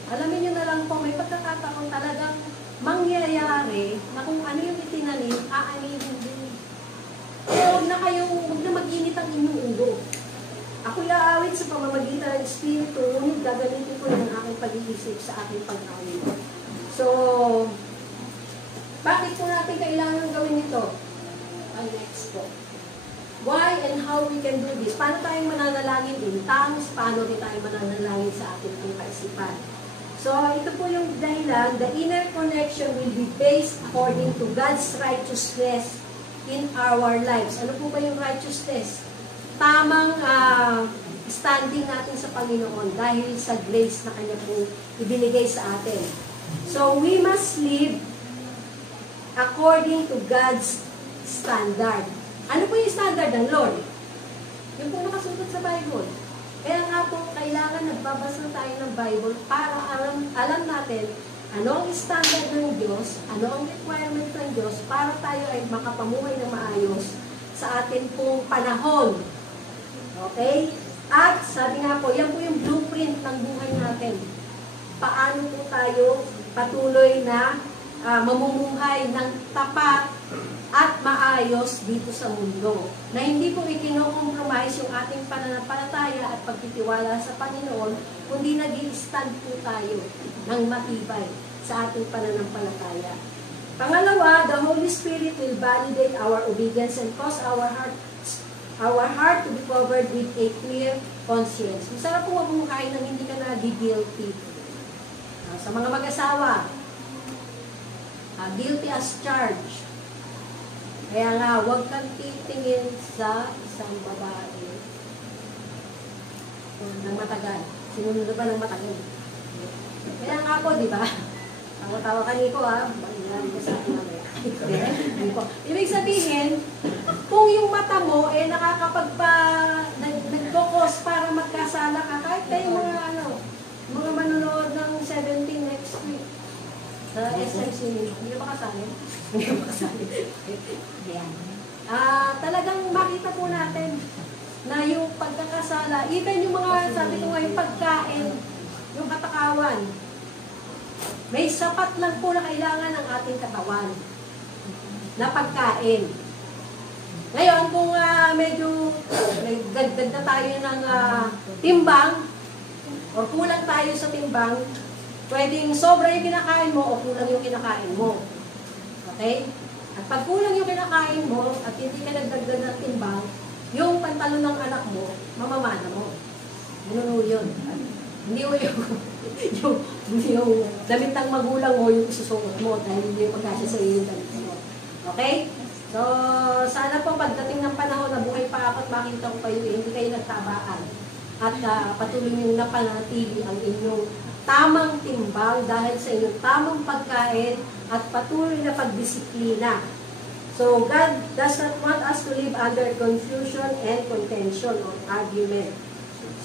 Alamin nyo na lang po, may pagkakataon talagang mangyayari na kung ano yung itinanim, aanihin din. Kaya huwag na mag-init ang inyong ulo. Ako'y aawit sa pamamagitan ng Espiritu, ngunit gagamitin ko yung aking pag-iisip sa aking pag-awit. So, bakit po natin kailangan gawin ito? Ang next po. Why and how we can do this? Paano tayong mananalangin in tongues? Paano rin tayo mananalangin sa ating kaisipan? So, ito po yung dahilan. The inner connection will be based according to God's righteousness in our lives. Ano po ba yung righteousness? Tamang standing natin sa Panginoon dahil sa grace na Kanya po ibinigay sa atin. So, we must live according to God's standard. Ano po yung standard ng Lord? Yung po nakasulat sa Bible. Kaya nga po, kailangan nagbabasa tayo ng Bible para alam natin ano ang standard ng Diyos, ano ang requirement ng Diyos para tayo ay makapamuhay na maayos sa atin pong panahon. Okay? At sabi nga po, yan po yung blueprint ng buhay natin. Paano po tayo patuloy na mamumuhay ng tapat at maayos dito sa mundo. Na hindi po ikinokompromise yung ating pananampalataya at pagtitiwala sa Panginoon, kundi nag-i-stand po tayo ng matibay sa ating pananampalataya. Pangalawa, the Holy Spirit will validate our obedience and cause our heart to be covered with a clear conscience. Masarap po mabuhay nang hindi ka na-guilty. Sa mga mag-asawa, guilty as charged. Kaya nga, huwag kang titingin sa isang babae ng matagal. Sinunod ba ng matagal? Kaya nga po, di ba? Tawa-tawa ka Nico, ha? Mangyari ka sa akin mamaya. Ibig sabihin, kung yung mata mo, nagfocus para magkasala ka, kahit kayo mga manonood ng 17 next week, sa SMC, hindi ba kasali? Hindi ba kasali? Ayan. Talagang makita po natin na yung pagkakasala, even yung mga, sabi ko nga, yung pagkain, yung katakawan, may sapat lang po na kailangan ng ating katawan na pagkain. Ngayon, kung medyo nagdagdag na tayo ng timbang, o kulang tayo sa timbang, pwedeng sobra yung kinakain mo o kulang yung kinakain mo. Okay? At pag kulang yung kinakain mo at hindi ka nagdagdag ng timbang, yung pantalon ng anak mo, mamamana mo. Ganun yun. Hindi yung damit ng magulang mo yung isusuot mo dahil hindi yung pagkasya sa iyo yung damit mo. Okay? So, sana po pagdating ng panahon na buhay pa ako at makita ko kayo, hindi kayo nagtabaan. At patuloy niyong napanatili ang inyong tamang timbang dahil sa inyong tamang pagkain at patuloy na pagdisiplina. So, God does not want us to live under confusion and contention or argument.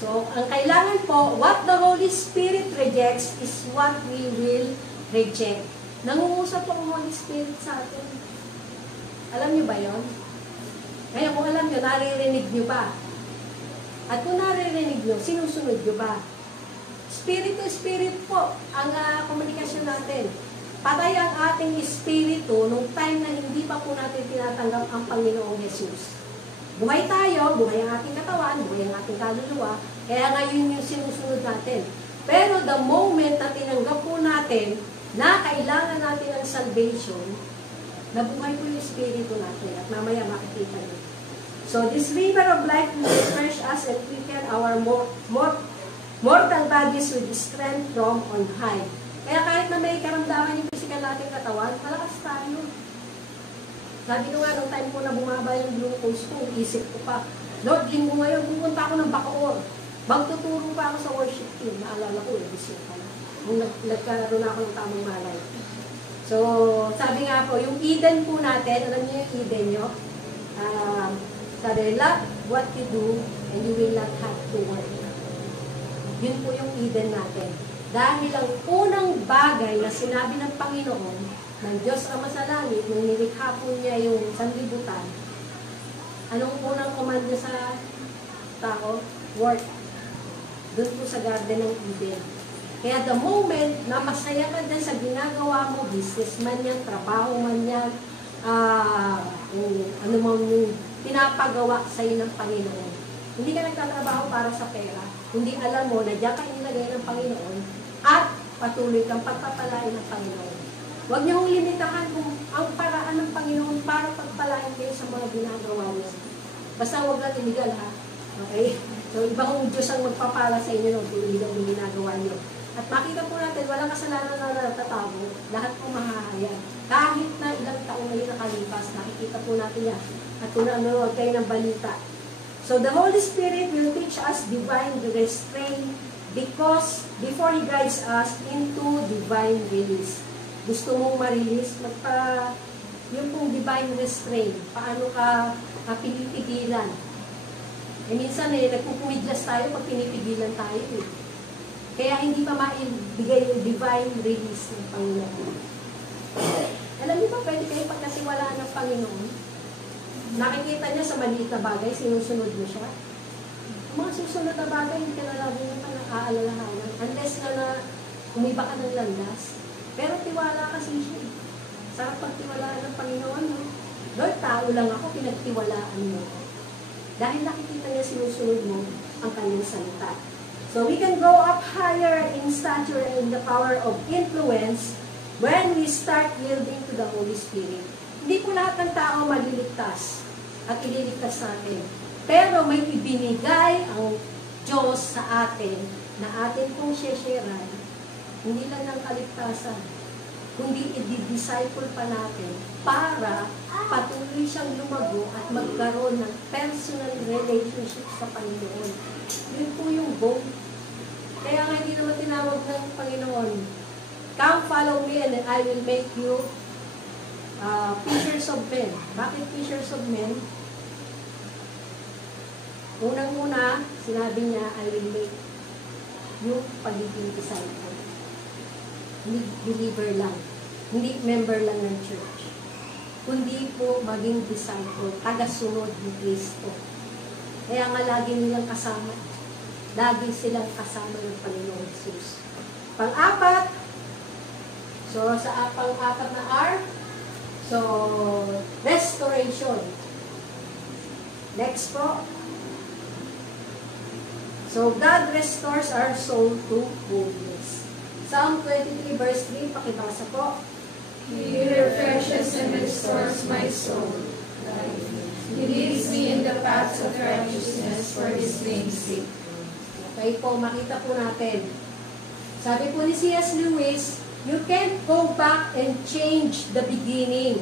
So, ang kailangan po, what the Holy Spirit rejects is what we will reject. Nangungusap po ang Holy Spirit sa atin. Alam niyo ba yon? Ngayon, kung alam niyo, naririnig niyo ba? At kung naririnig niyo, sinusunod niyo ba? Spirit to Spirit po ang komunikasyon natin. Patay ang ating espiritu nung time na hindi pa po natin tinatanggap ang Panginoong Jesus. Buhay tayo, buhay ang ating katawan, buhay ang ating kaluluwa, kaya ngayon yung sinusunod natin. Pero the moment na tinanggap po natin na kailangan natin ng salvation, nabuhay po yung espiritu natin at mamaya makikita niyo. So this river of life will refresh us and quicken our mortal bodies with strength from on high. Kaya kahit na may karamdaman yung physical nating katawan, malakas tayo. Sabi ko nga, nung time ko na bumaba yung glucose ko, isip ko pa, Lord, linggo ngayon, pupunta ako ng Bacoor. Magtuturo pa ako sa worship team. Naalala ko, bisyo pala. Nung nagkaroon ako ng tamang malay. So, sabi nga po, yung Eden po natin, alam niyo yung Eden nyo? Sabi, love what you do and you will not have to work. Yun po yung Eden natin. Dahil ang unang bagay na sinabi ng Panginoon, ng Diyos Ama sa langit, nung nilikha po niya yung sanlibutan, anong unang command niya sa tao? Work. Doon po sa garden ng Eden. Kaya the moment na masaya ka dyan sa ginagawa mo, business man yan, trabaho man yan, ano mo yung pinapagawa sa iyo ng Panginoon. Hindi ka nagtatrabaho para sa pera. Hindi alam mo na diyan ka inilagay ng Panginoon at patuloy kang pagpapalain ng Panginoon. Huwag niyong limitahan kung ang paraan ng Panginoon para pagpalain kayo sa mga ginagawa niyo. Basta huwag lang illegal, ha? Okay? So, ibang Diyos ang magpapala sa inyo ng illegal yung ginagawa niyo. At makita po natin, walang kasalanan na natatago, lahat po mahahayan. Kahit na ilang taon na yung nakalipas, nakikita po natin yan. At kung nanonood kayo ng balita. So the Holy Spirit will teach us divine restraint because before He guides us into divine release. Gusto mong ma-release, yung pong divine restraint, paano ka pinipigilan. Minsan nagkukumidlas tayo pag pinipigilan tayo eh. Kaya hindi pa maibigay yung divine release ng Panginoon. Alam niyo ba, pwede kayo pagkasiwalaan ng Panginoon? Nakikita niya sa maliit na bagay, sinusunod mo siya. Ang mga susunod na bagay, hindi ka na lagi yung nag-aalalahanan. Unless na umiba ka ng landas. Pero tiwala kasi siya. Sarap pagtiwalaan ng Panginoon. No? Lord, tao lang ako, pinagtiwalaan mo. Dahil nakikita niya sinusunod mo ang kanyang salita. So we can go up higher in stature and in the power of influence when we start yielding to the Holy Spirit. Hindi po lahat ng tao maliligtas at ililigtas natin. Pero may ibinigay ang Diyos sa atin na atin pong shesheran, hindi lang ng kaligtasan, kundi i-disciple pa natin para patuloy siyang lumago at magkaroon ng personal relationship sa Panginoon. Yun po yung goal. Kaya nga hindi naman tinawag ng Panginoon, come follow me and I will make you fishers of men. Bakit fishers of men? Unang-una, sinabi niya, I will make you pagiging disciple. Hindi believer lang. Hindi member lang ng church. Kundi po maging disciple, tagasunod ni Kristo. Kaya nga lagi nilang kasama. Lagi silang kasama ng Panginoon Jesus. Pang-apat, so sa pang-apat na R, so restoration. Next po. So God restores our soul to wholeness. Psalm 23 verse 3, pakibasa po. He refreshes and restores my soul. He leads me in the paths of righteousness for His name's sake. Okay po, makita po natin. Sabi po ni C.S. Lewis, you can't go back and change the beginning.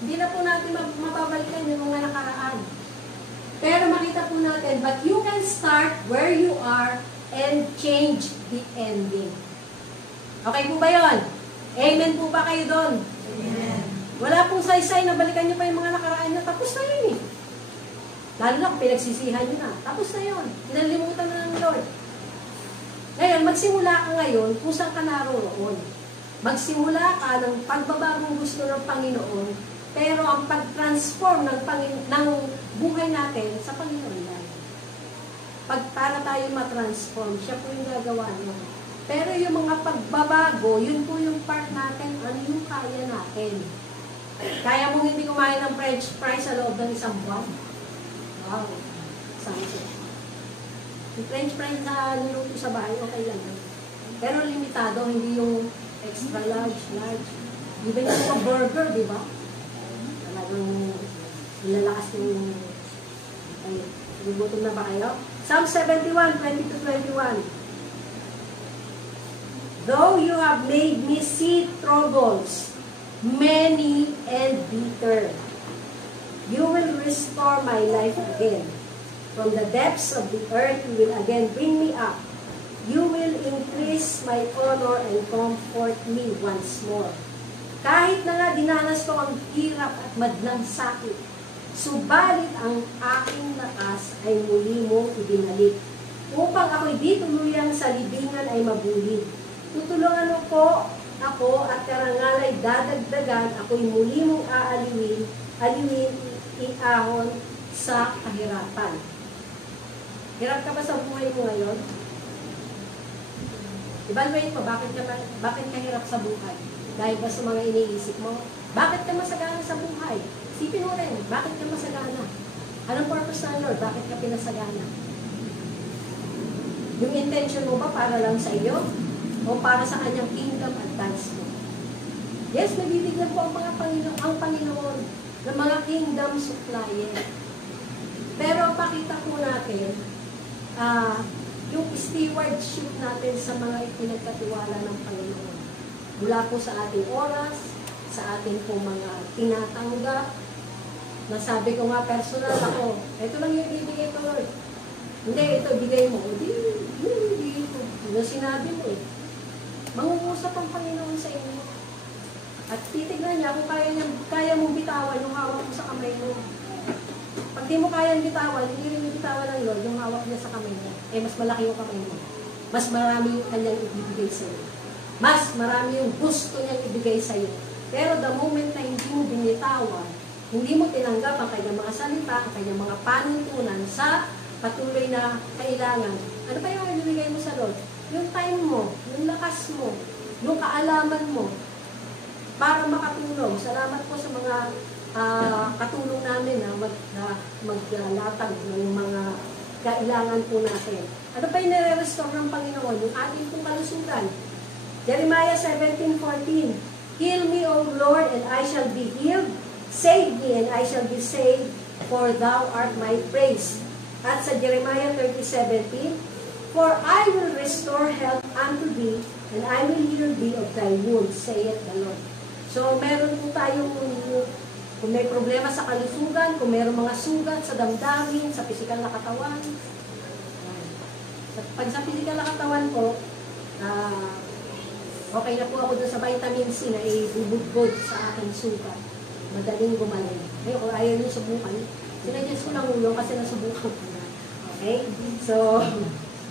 Hindi na po natin mababalikan yung mga nakaraan. Pero makita po natin, but you can start where you are and change the ending. Okay po ba yun? Amen po ba kayo doon? Amen. Wala pong saysay na balikan nyo pa yung mga nakaraan nyo. Tapos na yun eh. Lalo na kung pinagsisihan nyo na. Tapos na yun. Inalimutan na ng Lord. Ngayon, magsimula ka ngayon kung saan ka naroon. Magsimula ka ng pagbabagong gusto ng Panginoon, pero ang pag-transform ng buhay natin sa Panginoon lang. Para tayo matransform, siya po yung gagawa niya. Pero yung mga pagbabago, yun po yung part natin, ano yung kaya natin. Kaya mong hindi kumain ng French fries sa loob ng isang buwan? Wow. Samson. Yung French fries na niluto sa bahay, okay lang. Pero limitado, hindi yung extra large. Even yung burger, di ba? Talagang nilalakas yung... Ay, gugutom na ba kayo? Psalm 71, 20-21. Though you have made me see troubles, many and bitter, you will restore my life again. From the depths of the earth, you will again bring me up. You will increase my honor and comfort me once more. Kahit na nga dinanas ko ang hirap at madlang sakit, subalit ang aking lakas ay muli mong ibinalik, upang ako'y di tuluyang sa libingan ay mabulid. Tutulungan mo po ako at karangal ay dadagdagan, ako'y muli mong aliwin, iahon sa kahirapan. Hirap ka ba sa buhay mo ngayon? Evaluate mo, bakit ka hirap sa buhay? Dahil ba sa mga iniisip mo? Bakit ka masagana sa buhay? Sipin mo rin, bakit ka masagana? Anong purpose ng Lord? Bakit ka pinasagana? Yung intention mo ba para lang sa iyo? O para sa kanyang kingdom advance mo? Yes, nabibigyan po ang Panginoon ng mga kingdom supplier. Pero pakita po natin yung stewardship natin sa mga ipinagkatiwala ng Panginoon. Mula po sa ating oras, sa ating po mga tinatanggap, nasabi ko nga personal ako, ito lang yung ibigay ko, Lord. Hindi, ito bigay mo. Hindi ito. Ano sinabi mo eh. Mangungusap ang Panginoon sa inyo. At titignan niya kung kaya mong bitawan yung hawak mo sa kamay mo. Pag di mo kayang bitawan, hindi rin bitawan ng Lord yung hawak niya sa kamay mo. Eh, mas malaki yung kamay mo. Mas marami yung kanyang ibibigay sa iyo. Mas marami yung gusto niyang ibigay sa iyo. Pero the moment na hindi mo binitawan, hindi mo tinanggap ang kanyang mga salita, ang kanyang mga panuntunan sa patuloy na kailangan. Ano pa yung ibibigay mo sa Lord? Yung time mo, yung lakas mo, yung kaalaman mo, para makatulong. Salamat po sa mga katulong namin na maglatag ng mga kailangan po natin. Ano pa yung nire-restore ng Panginoon? Yung ating pong kalusugan. Jeremiah 17:14, Heal me, O Lord, and I shall be healed. Save me, and I shall be saved, for Thou art my praise. At sa Jeremiah 30:17, For I will restore health unto thee, and I will heal thee of thy wounds, saith the Lord. So, meron po tayong, kung may problema sa kalusugan, kung meron mga sugat sa damdamin, sa pisikal na katawan. Pag sa pisikal na katawan po, okay na po ako doon sa vitamin C na ibubudbod sa aking sugat. Madaling gumaling. Ngayon, kung ayaw nyo subukan, sinadjust ko lang ulo kasi nasubukan ko na. Okay? So,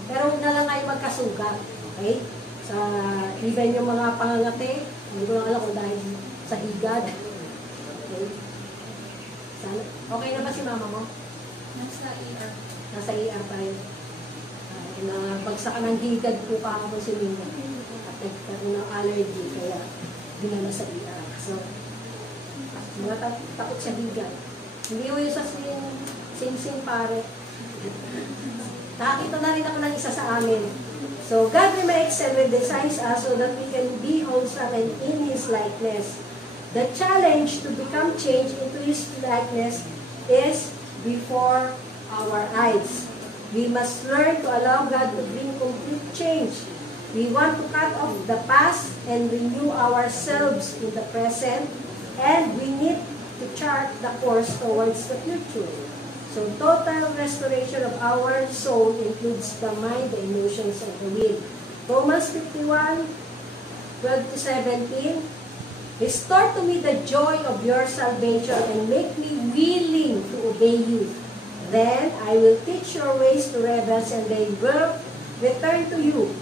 pero huwag na lang kayo magkasugat. Okay? Sa even yung mga pangangate, hindi ko lang alam kung dahil sa higad. Okay? Okay na ba si mama mo? Nasa ER. Nasa ER tayo. Nagbagsakan ng higad po kahapon si Minda. At nagkaroon ng allergy, kaya dinala sa ER. So, mga takot sa higad. Hindi ko yung sa sing-sing pare. Nakakita na rin ako ng isa sa amin. So, God makes and designs us so that we can be wholesome and in His likeness. The challenge to become changed into His likeness is before our eyes. We must learn to allow God to bring complete change. We want to cut off the past and renew ourselves in the present, and we need to chart the course towards the future. So, total restoration of our soul includes the mind, the emotions, and the will. Romans 51, 12-17, Restore to me the joy of your salvation and make me willing to obey you. Then I will teach your ways to rebels and they will return to you.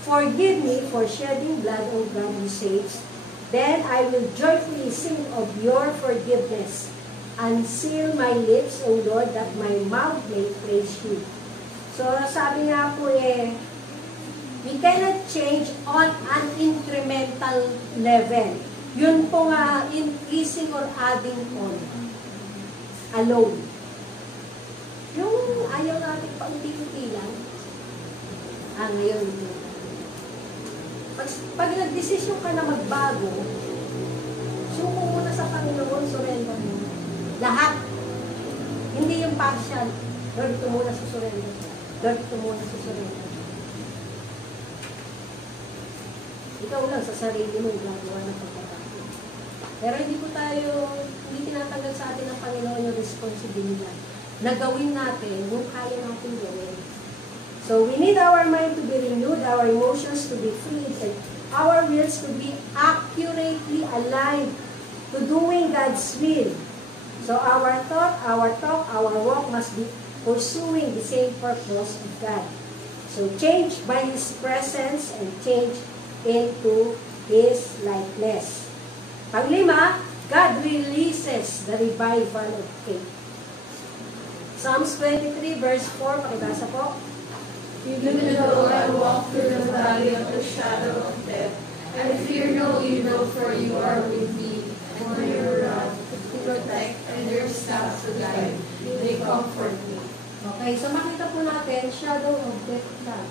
Forgive me for shedding blood, O God who saves. Then I will joyfully sing of your forgiveness. Unseal my lips, O Lord, that my mouth may praise you. So, sabi nga po we cannot change on an incremental level. Yun po nga, increasing or adding on. Alone. Yung ayaw natin pa unti-unti lang. Ngayon. Pag nag-desisyon ka na magbago, suko muna sa Panginoon, surrender mo. Lahat. Hindi yung partial. Lord, ito muna sa surrender. Lord, ito muna sa surrender. Ikaw lang sa sarili mo, gagawa ng pagbabago. Pero hindi tinatanggal sa atin ng Panginoon yung responsibilidad na gawin natin yung kaya natin gawin. So we need our mind to be renewed, our emotions to be freed, and our wills to be accurately aligned to doing God's will. So our thought, our talk, our walk must be pursuing the same purpose of God. So change by His presence and change into His likeness. Panglima, God releases the revival of faith. Psalms 23 verse 4, pakibasa po. Even though I walk through the valley of the shadow of death, I fear no evil, for you are with me, and your rod to protect and your staff to guide. They comfort me. Okay, so makita po natin, shadow of death na.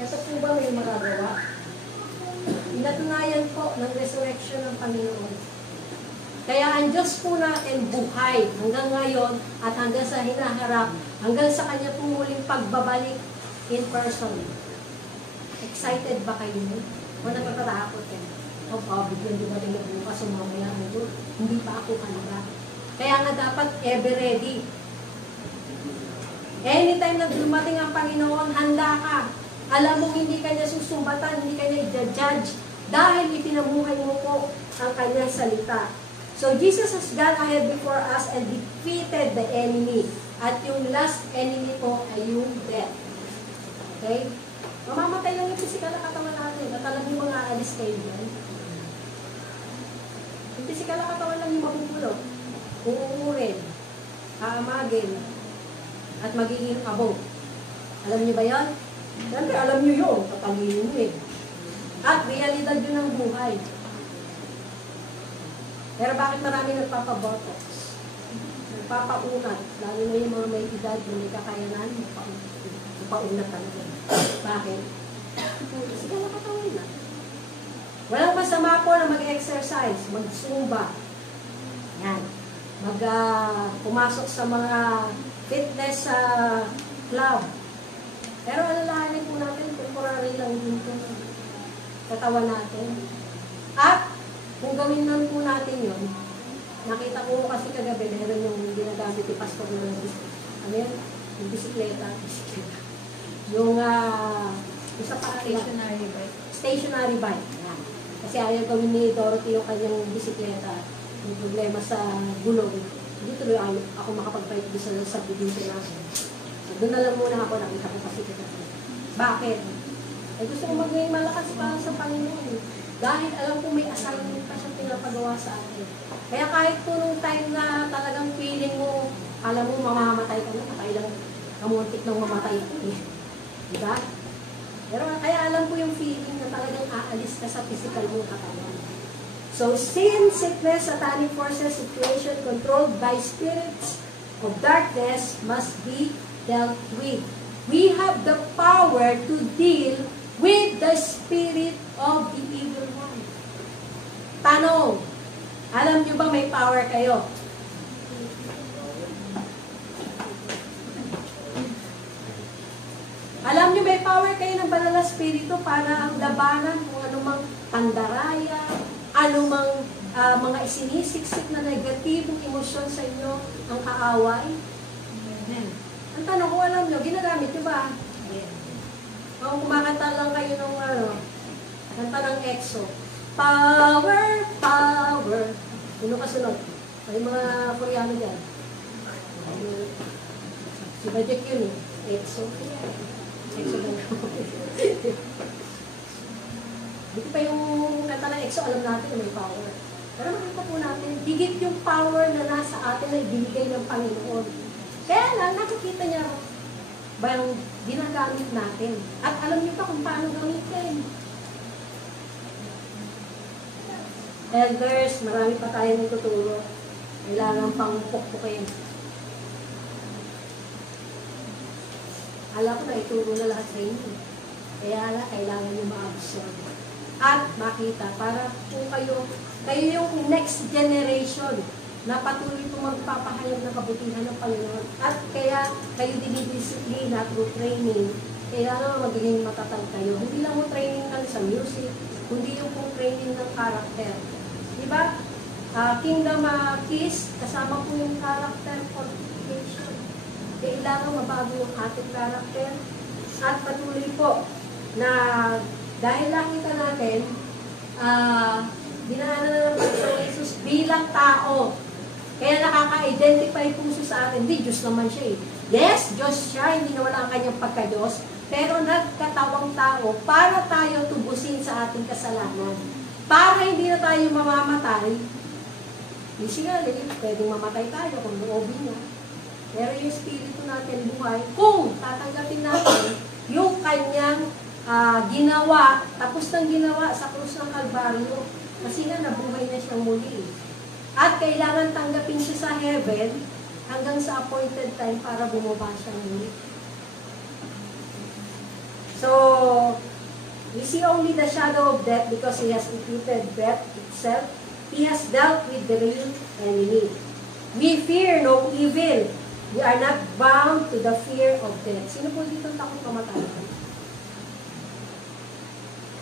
Ito po ba may magagawa? Pinatunayan po ng resurrection ng Panginoon. Kaya ang Diyos po natin buhay hanggang ngayon at hanggang sa hinaharap, hanggang sa Kanya po muling pagbabalik in person. Excited ba kayo mo? O natatakot kayo? O bigyan di ba din na bukas o mamaya nito? Hindi pa ako kanila. Kaya nga dapat ever ready. Anytime na dumating ang Panginoon, handa ka. Alam mo hindi Kanya susumbatan, hindi Kanya i-judge dahil ipinamuhay mo po ang Kanyang salita. So Jesus has gone ahead before us and defeated the enemy. At yung last enemy po ay yung death. Okay? Mamamatay lang yung physical na katawan natin. At alam niyo mga aalis kayo dyan. Yung physical na katawan lang yung mabubulok. Uuurin, haamagin, at magiging abo. Alam niyo ba yan? Siyempre, alam niyo yun. Katalino niyo eh. At realidad yun ng buhay. Pero bakit marami nagpapabotox? Nagpapaunat. Lalo na yung mga may edad na may kakayanan, paunat talaga. Bakit? Kasi kala katawan na. Walang masama po na mag-exercise, mag-zumba. Yan. Pumasok sa mga fitness club. Pero alalahanin po natin, temporary lang din po katawan natin. At kung gawin lang po natin yun, nakita ko kasi kagabi, meron yung ginagamit ni Pastor ng ano yun? Yung bisikleta. Yung isa pa Stationary bike. Stationary bike. Yan. Kasi ayaw gawin ni Dorothy yung kanyang bisikleta. Yung problema sa gulong. Hindi tuloy ako makapag-bike doon sa subdivision natin. So, doon na lang muna ako nakita ko kasi kita. Bakit? Ay gusto ko maging malakas para sa Panginoon. Dahil alam ko may assignment pa siya pinapagawa sa atin. Kaya kahit po nung time na talagang feeling mo, alam mo mamamatay ka na, kailang kamuntik nang mamatay ka eh. Diba? Pero kaya alam ko yung feeling na talagang aalis ka sa physical mong katawan. So, sin, sickness, satanic forces, situation controlled by spirits of darkness must be dealt with. We have the power to deal with the spirit of the evil one. Tanong, alam nyo ba may power kayo? Alam nyo may power kayo ng banal na spirito para labanan kung anumang pandaraya, anumang mga isinisiksik na negatibong emosyon sa inyo, ang kaaway. Amen. Ang tanong ko, alam nyo, ginagamit nyo ba? Amen. Kung kumakanta lang kayo ng kanta ng EXO, power, power. Sino kasunod? May mga Koreano dyan. Si Bajek yun eh. EXO. EXO lang. Dito pa yung kanta ng EXO, alam natin na may power. Pero makita po natin, higit yung power na nasa atin na ibinigay ng Panginoon. Kaya lang, nakikita niya ba yung ginagamit natin. At alam niyo pa kung paano gamitin. Elders, marami pa tayong ituturo. Kailangan pang pukpukin. Alam ko na ituro na lahat sa inyo. Kaya kailangan niyo ma-absorb. At makita para kung kayo yung next generation na patuloy po magpapahayag ng kabutihan ng Panginoon. At kaya kayo dinidisiplina through training. Kaya naman magiging matatag kayo. Hindi lang mo training lang sa music, kundi yung pong training ng character. Diba? Kingdom Kiss, kasama po yung character fortification. Kailangan mabago yung ating character. at patuloy po na dahil nakita natin, dinaanan na ng Panginoong Jesus bilang tao. Kaya nakaka-identify puso sa atin. Hindi, Diyos naman siya eh. Yes, Diyos siya, hindi nawala ang kanyang pagka-Diyos, pero nagkatawang tao para tayo tubusin sa ating kasalanan. Para hindi na tayo mamamatay. Physically, pwedeng mamatay tayo kung loobin niya. Pero yung espiritu natin buhay, kung tatanggapin natin yung kanyang ginawa, tapos ng ginawa sa krus ng Kalbaryo, kasi nga nabuhay na siyang muli. At kailangan tanggapin siya sa heaven hanggang sa appointed time para bumaba siya muli. So, we see only the shadow of death because He has defeated death itself. He has dealt with the real enemy. We fear no evil. We are not bound to the fear of death. Sino po dito takot mamatay?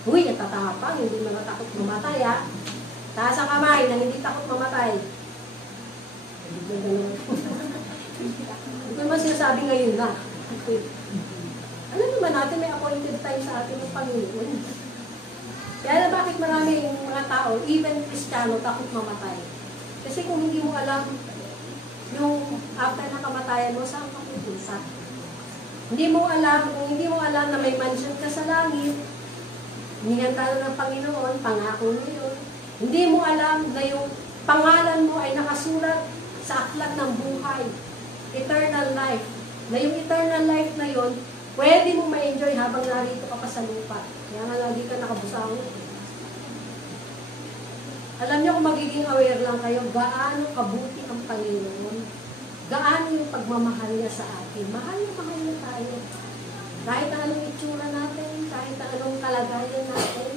Uy, natatapang, hindi mga takot mamatay ha. Taas ang kamay na hindi takot mamatay. Ito naman sinasabi ngayon na. Alam naman natin may appointed time sa atin ng Panginoon. Kaya na bakit marami yung mga tao, even Kristiyano, takot mamatay. Kasi kung hindi mo alam yung after na kamatayan mo, saan ka pupunta? Hindi mo alam, kung hindi mo alam na may mansion ka sa langit, hinihanda ng Panginoon, pangako mo yun. Hindi mo alam na yung pangalan mo ay nakasulat sa aklat ng buhay. Eternal life. Na yung eternal life na yun, pwede mo ma-enjoy habang narito ka pa sa lupa. Kaya nga lagi ka nakabusangon. Alam niyo kung magiging aware lang kayo, gaano kabuti ang Panginoon. Gaano yung pagmamahal niya sa atin. Mahal na tayo. Kahit na anong itsura natin, kahit na anong kalagayan natin,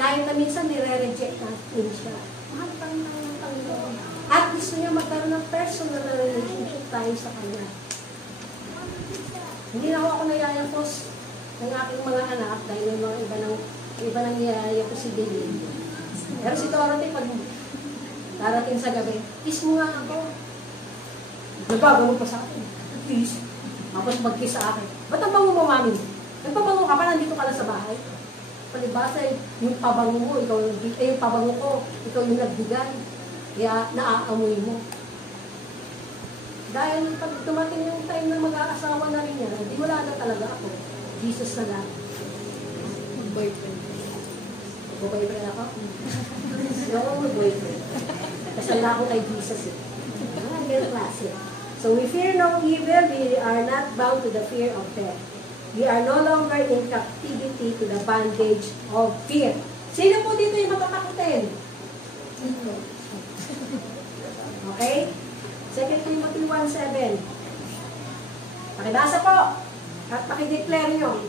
kahit na minsan nire-reject natin siya. Mahal pa rin tayo ng Panginoon. At gusto niya magkaroon ng personal relationship tayo sa Kanya. Hindi na ako nayayapos ng aking mga anak dahil yung mga iba nang niyayaya ko si Billy. Pero si Dorothy, pag darating sa gabi, kiss mo nga ako. Nagbabango pa sa akin. Kiss. Tapos mag-kiss sa akin. Ba't ang bango mo, mami? Nagpabango ka pa, nandito ka lang sa bahay. Palibasa, yung pabango mo, yung pabango ko, ikaw yung nagbigay. Kaya naaamoy mo. Dahil pag tumating yung time na mag-aasawa na rin yan, hindi wala na talaga ako. Jesus na lang. Boyfriend. Boyfriend ako? Hindi ako mag-boyfriend. Kasal na ako kay Jesus eh. Ganyan klase. So we fear no evil, we are not bound to the fear of death. We are no longer in captivity to the bondage of fear. Sino po dito yung matatakutin? Okay? 2 Timothy 1:7. Pakibasa po. At pakideclare nyo.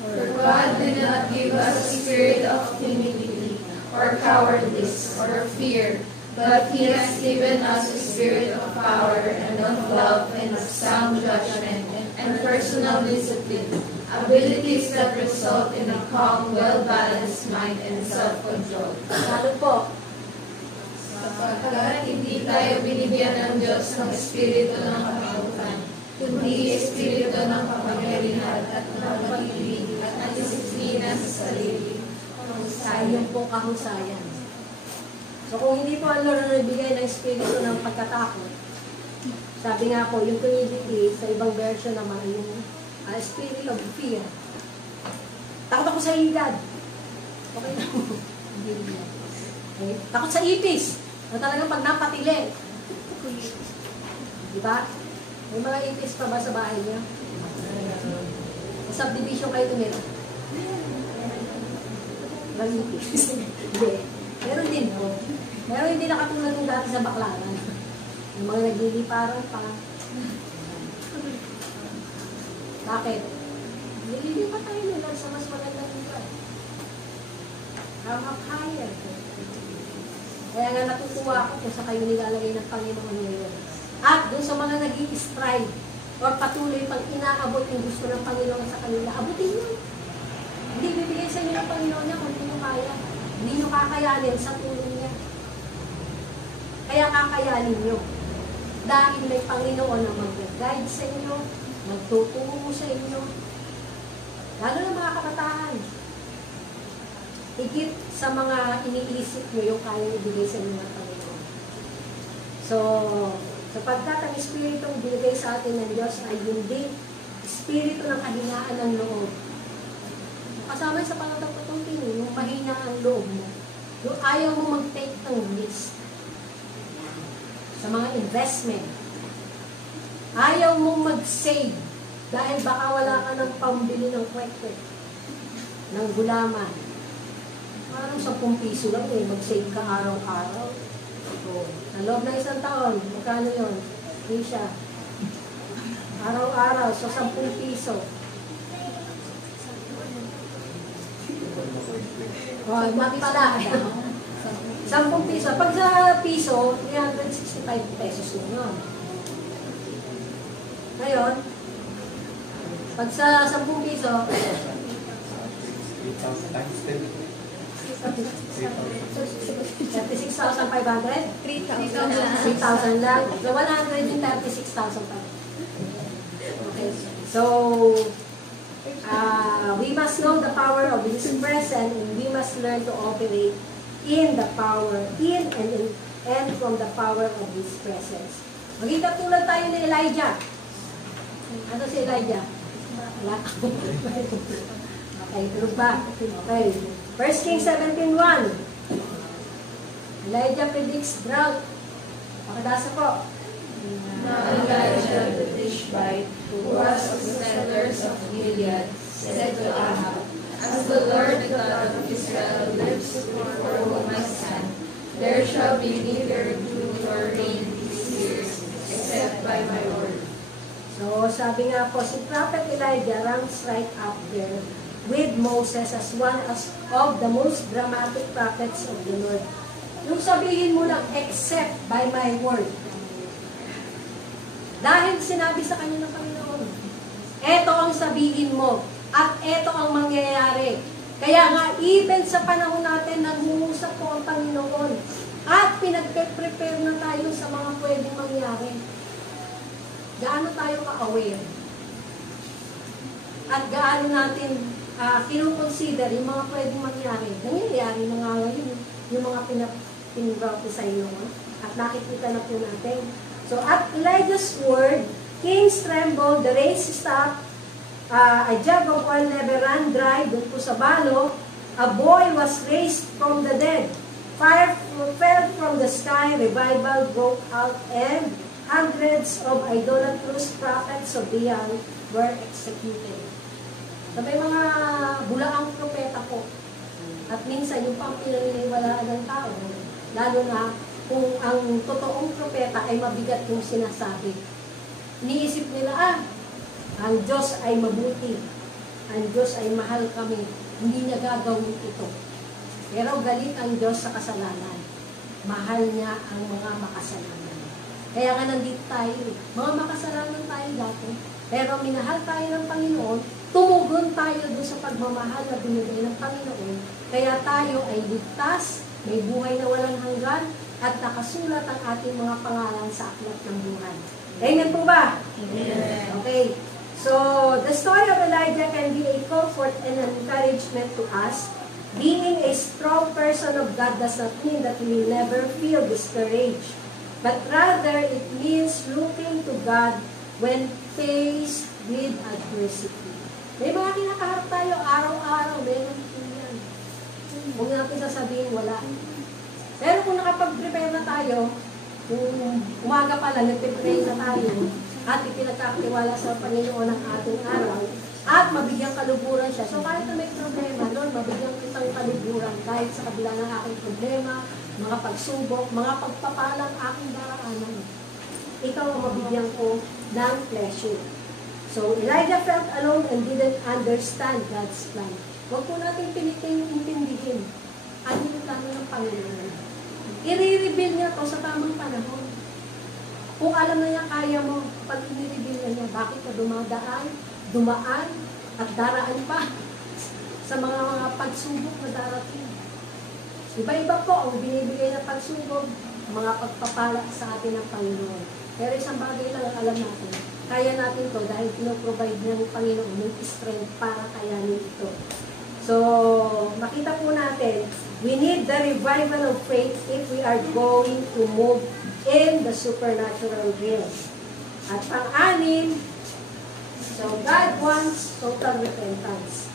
For God did not give us a spirit of timidity, or cowardice, or fear, but He has given us a spirit of power, and of love, and of sound judgment, and personal discipline, abilities that result in a calm, well-balanced mind and self-control. Ano po? Sapagkat hindi tayo binigyan ng Diyos ng espiritu ng katakutan, kundi espiritu ng kapangyarihan at ng pag-ibig at ng disiplina sa sarili. Sayang po kahusayan. So kung hindi po ang Lord na nagbigay ng espiritu ng pagkatakot, sabi nga po, yung timidity, sa ibang version naman, yung spirit of fear. Takot ako sa higad. Okay na. Okay. Takot sa ipis. O talagang pag napatili. Diba? May mga ipis pa ba sa bahay niya? Sa subdivision kayo tumira. Walang ipis. Hindi. Meron din po. Pero hindi nakatulad ng dati sa Baklaran. Yung mga nagliliparan pa. Bakit? Nililipat tayo nila sa mas magandang lugar. Come up higher. Kaya nga natutuwa ako kung sa kayo nilalagay ng Panginoon ngayon. At dun sa mga nag-i-strive or patuloy pang inaabot yung gusto ng Panginoon sa kanila, abutin nyo. Hindi bibigay sa inyo ng Panginoon niya kung hindi nyo kaya. Hindi nyo kakayanin sa tulong niya. Kaya kakayanin nyo. Dahil may Panginoon na mag-guide sa inyo, magtuturo sa inyo. Lalo na mga kabataan. Higit sa mga iniisip nyo yung kaya ibigay sa inyo ng Panginoon. So, sapagkat ang Espiritong binigay sa atin ng Diyos ay hindi Espiritu ng kahinaan ng loob. Kasama sa pangatapatungkin, yung mahina ang loob mo. Yung ayaw mo mag-take ng risk sa mga investment. Ayaw mo mag-save dahil baka wala ka ng pambili ng kwek-kwek, ng gulaman. Parang 10 piso lang mag-save ka araw-araw. So, sa loob na isang taon, magkano yun? Hindi siya. Araw-araw, so 10 piso. Oh, mat pala. 10 piso. Pag sa piso, 365 pesos na yun. Ngayon, pag sa 10 piso, 36,500? 3,000 lang. So, 136,500. Okay. So, we must know the power of His presence, and we must learn to operate in the power, and from the power of His presence. Maging katulad tayo ni Elijah. Ano si Elijah? Wala. Okay, tulog ba? Okay. 1 Kings 17:1. Elijah predicts drought. Pakadasa po. Now Elijah the Tishbite, who was of the settlers of Gilead, said to Ahab, As the Lord the God of Israel lives, before whom I stand, there shall be neither dew nor rain these years, except by my word. So, sabi nga po, si Prophet Elijah ranks right up there with Moses as one of the most dramatic prophets of the Lord. Yung sabihin mo lang, except by my word. Dahil sinabi sa kanya ng Panginoon, eto ang sabihin mo, at eto ang mangyayari. Kaya nga, even sa panahon natin, nag-uusap po ang Panginoon, at pinag-prepare na tayo sa mga pwedeng mangyari. Gaano tayo ka-aware? At gaano natin kinukonsider yung mga pwedeng mangyari. Nangyayari na nga ngayon yung mga pinag-prophesy noon. At nakikita na po natin. So, at Elijah's word, kings trembled, the race stopped, a jug of oil never ran dry, doon po sa balo, a boy was raised from the dead, fire fell from the sky, revival broke out, and hundreds of idolatrous prophets of Baal were executed. So, may mga bulaang propeta po. At minsan, yung pang pinaniniwalaan ng tao, lalo na kung ang totoong propeta ay mabigat yung sinasabi. Iniisip nila, ang Diyos ay mabuti. Ang Diyos ay mahal kami. Hindi niya gagawin ito. Pero galit ang Diyos sa kasalanan. Mahal niya ang mga makasalanan. Kaya nga nandito tayo. Mga makasalanan tayo dati. Pero minahal tayo ng Panginoon. Tumugon tayo doon sa pagmamahal na binigay ng Panginoon. Kaya tayo ay ligtas, may buhay na walang hanggan, at nakasulat ang ating mga pangalan sa aklat ng buhay. Amen po ba? Amen. Okay. So, the story of Elijah can be a comfort and an encouragement to us. Being a strong person of God does not mean that we will never feel discouraged. But rather, it means looking to God when faced with adversity. May mga kinakaharap tayo araw-araw, meron po yan. Huwag natin sasabihin wala. Pero kung nakapag-prepare na tayo, kung umaga pa lang, nag-prepare na tayo, at ipinagkakatiwala sa Panginoon ang ating araw, at mabigyan kaluburan siya. So kahit na may problema, Lord, mabigyan kitang kaluburan kahit sa kabila ng aking problema, mga pagsubok, mga pagpapalang aking daraanan. Ikaw ang mabigyan ko ng pleasure. So Elijah felt alone and didn't understand God's plan. Huwag po natin piniting intindihin ano yung plano ng Panginoon. I-reveal niya to sa tamang panahon. Kung alam na niya, kaya mo, pag i-reveal niya, bakit ka dumaan, at daraan pa sa mga pagsubok na darating. Iba-iba po ang binibigay na pagsubok, mga pagpapala sa atin ng Panginoon. Pero isang bagay lang ang alam natin, kaya natin to dahil pinoprovide ng Panginoon ng strength para kayanin ito. So, makita po natin, we need the revival of faith if we are going to move in the supernatural realm. At pang-anim, so God wants total repentance.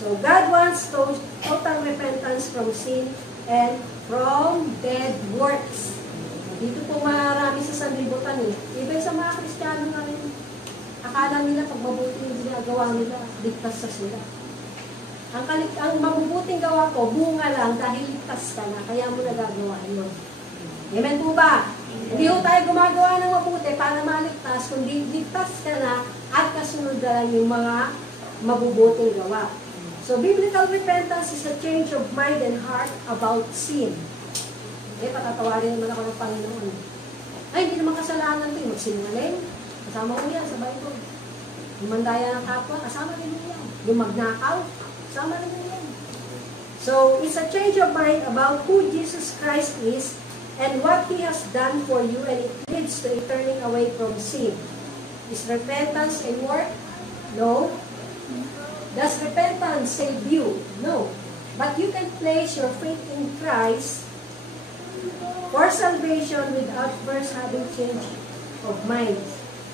So God wants total repentance from sin and from dead works. Dito po marami sa sanlibutan eh. Even sa mga Kristiyano na rin, akala nila pag mabuti yung ginagawa nila, ligtas sa sila. Ang mabubuting gawa ko, bunga lang dahil ligtas ka na, kaya mo nagagawa yun. Amen po ba? Hindi po tayo gumagawa ng mabuti para maligtas, kundi ligtas ka na at kasunod na lang yung mga mabubuting gawa. So, biblical repentance is a change of mind and heart about sin. Patatawarin naman ako ng Panginoon. Ay, hindi naman kasalanan ito. Magsinungaling, kasama ko yan sa Bible. Yung mandaya ng kapwa, kasama rin yan. Yung magnakaw, kasama rin yan. So, it's a change of mind about who Jesus Christ is and what He has done for you, and it leads to a turning away from sin. Is repentance a work? No. Does repentance save you? No. But you can place your faith in Christ for salvation without first having change of mind.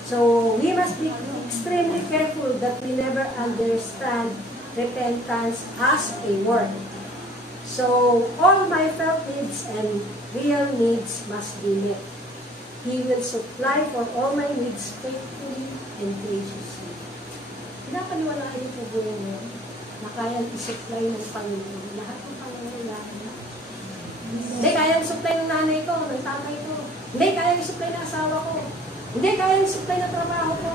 So, we must be extremely careful that we never understand repentance as a work. So, all my felt needs and real needs must be met. He will supply for all my needs faithfully and graciously. Pinapaniwalaan niyo po po yun na kayang isupply ng Panginoon. Lahat ng pangangailangan. Hindi kayang isupply ng nanay ko, ng tatay ko. Hindi kayang isupply ng asawa ko. Hindi kayang isupply ng trabaho ko.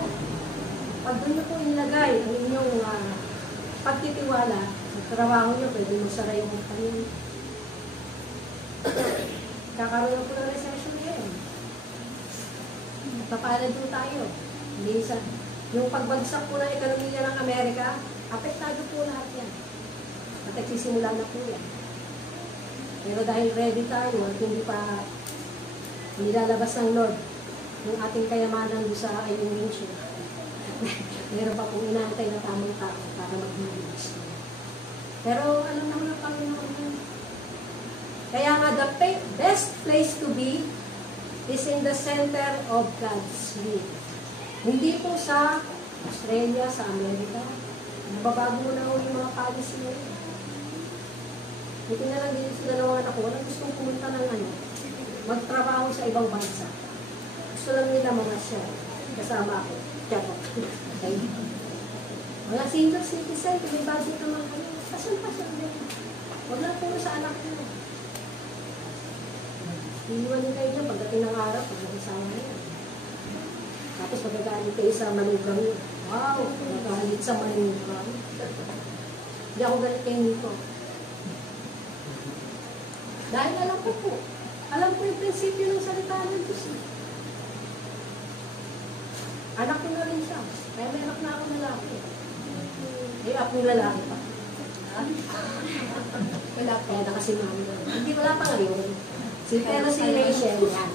Pag doon niyo po inilagay ang inyong pagtitiwala sa trabaho niyo, pwede mo saray yung Panginoon. Kakaroon po ng recession ngayon. Papalad po tayo. Hindi isa. Yung pagbagsak po ng ekonomiya ng Amerika, apektado po lahat yan. At nagsisimula na po yan. Pero dahil ready tayo at hindi pa nilalabas ng Lord yung ating kayamanan doon sa ayong nicho, meron pa pong inaantay na tamang tao para mag-release. Pero alam naman ng Panginoon yun. Kaya nga, the best place to be is in the center of God's will. Hindi po sa Australia, sa Amerika. Nababago na yung mga policy nila. Hindi na lang din sa dalawang anak ko, walang gustong pumunta ng magtrabaho sa ibang bansa. Gusto lang nila mga siya. Kasama ako. Tiyago. Okay. Mga senior citizen, may budget naman kayo. Pasal-pasal din. Huwag lang puro sa anak nyo. Iiwanin kayo nyo pagdating ng araw, pag nakasama nyo. Tapos magagalit kayo sa manugang nyo. Wow, magagalit sa manugang. Hindi ako galit kayo nito. Dahil alam ko po. Alam ko yung prinsipyo ng salita ng Diyos. Anak ko na rin siya. Kaya may anak na ako lalaki. Eh, ako lalaki pa. Wala pa. Kaya kasi mami na. Hindi, wala pa ngayon. Pero si Rachel, yan.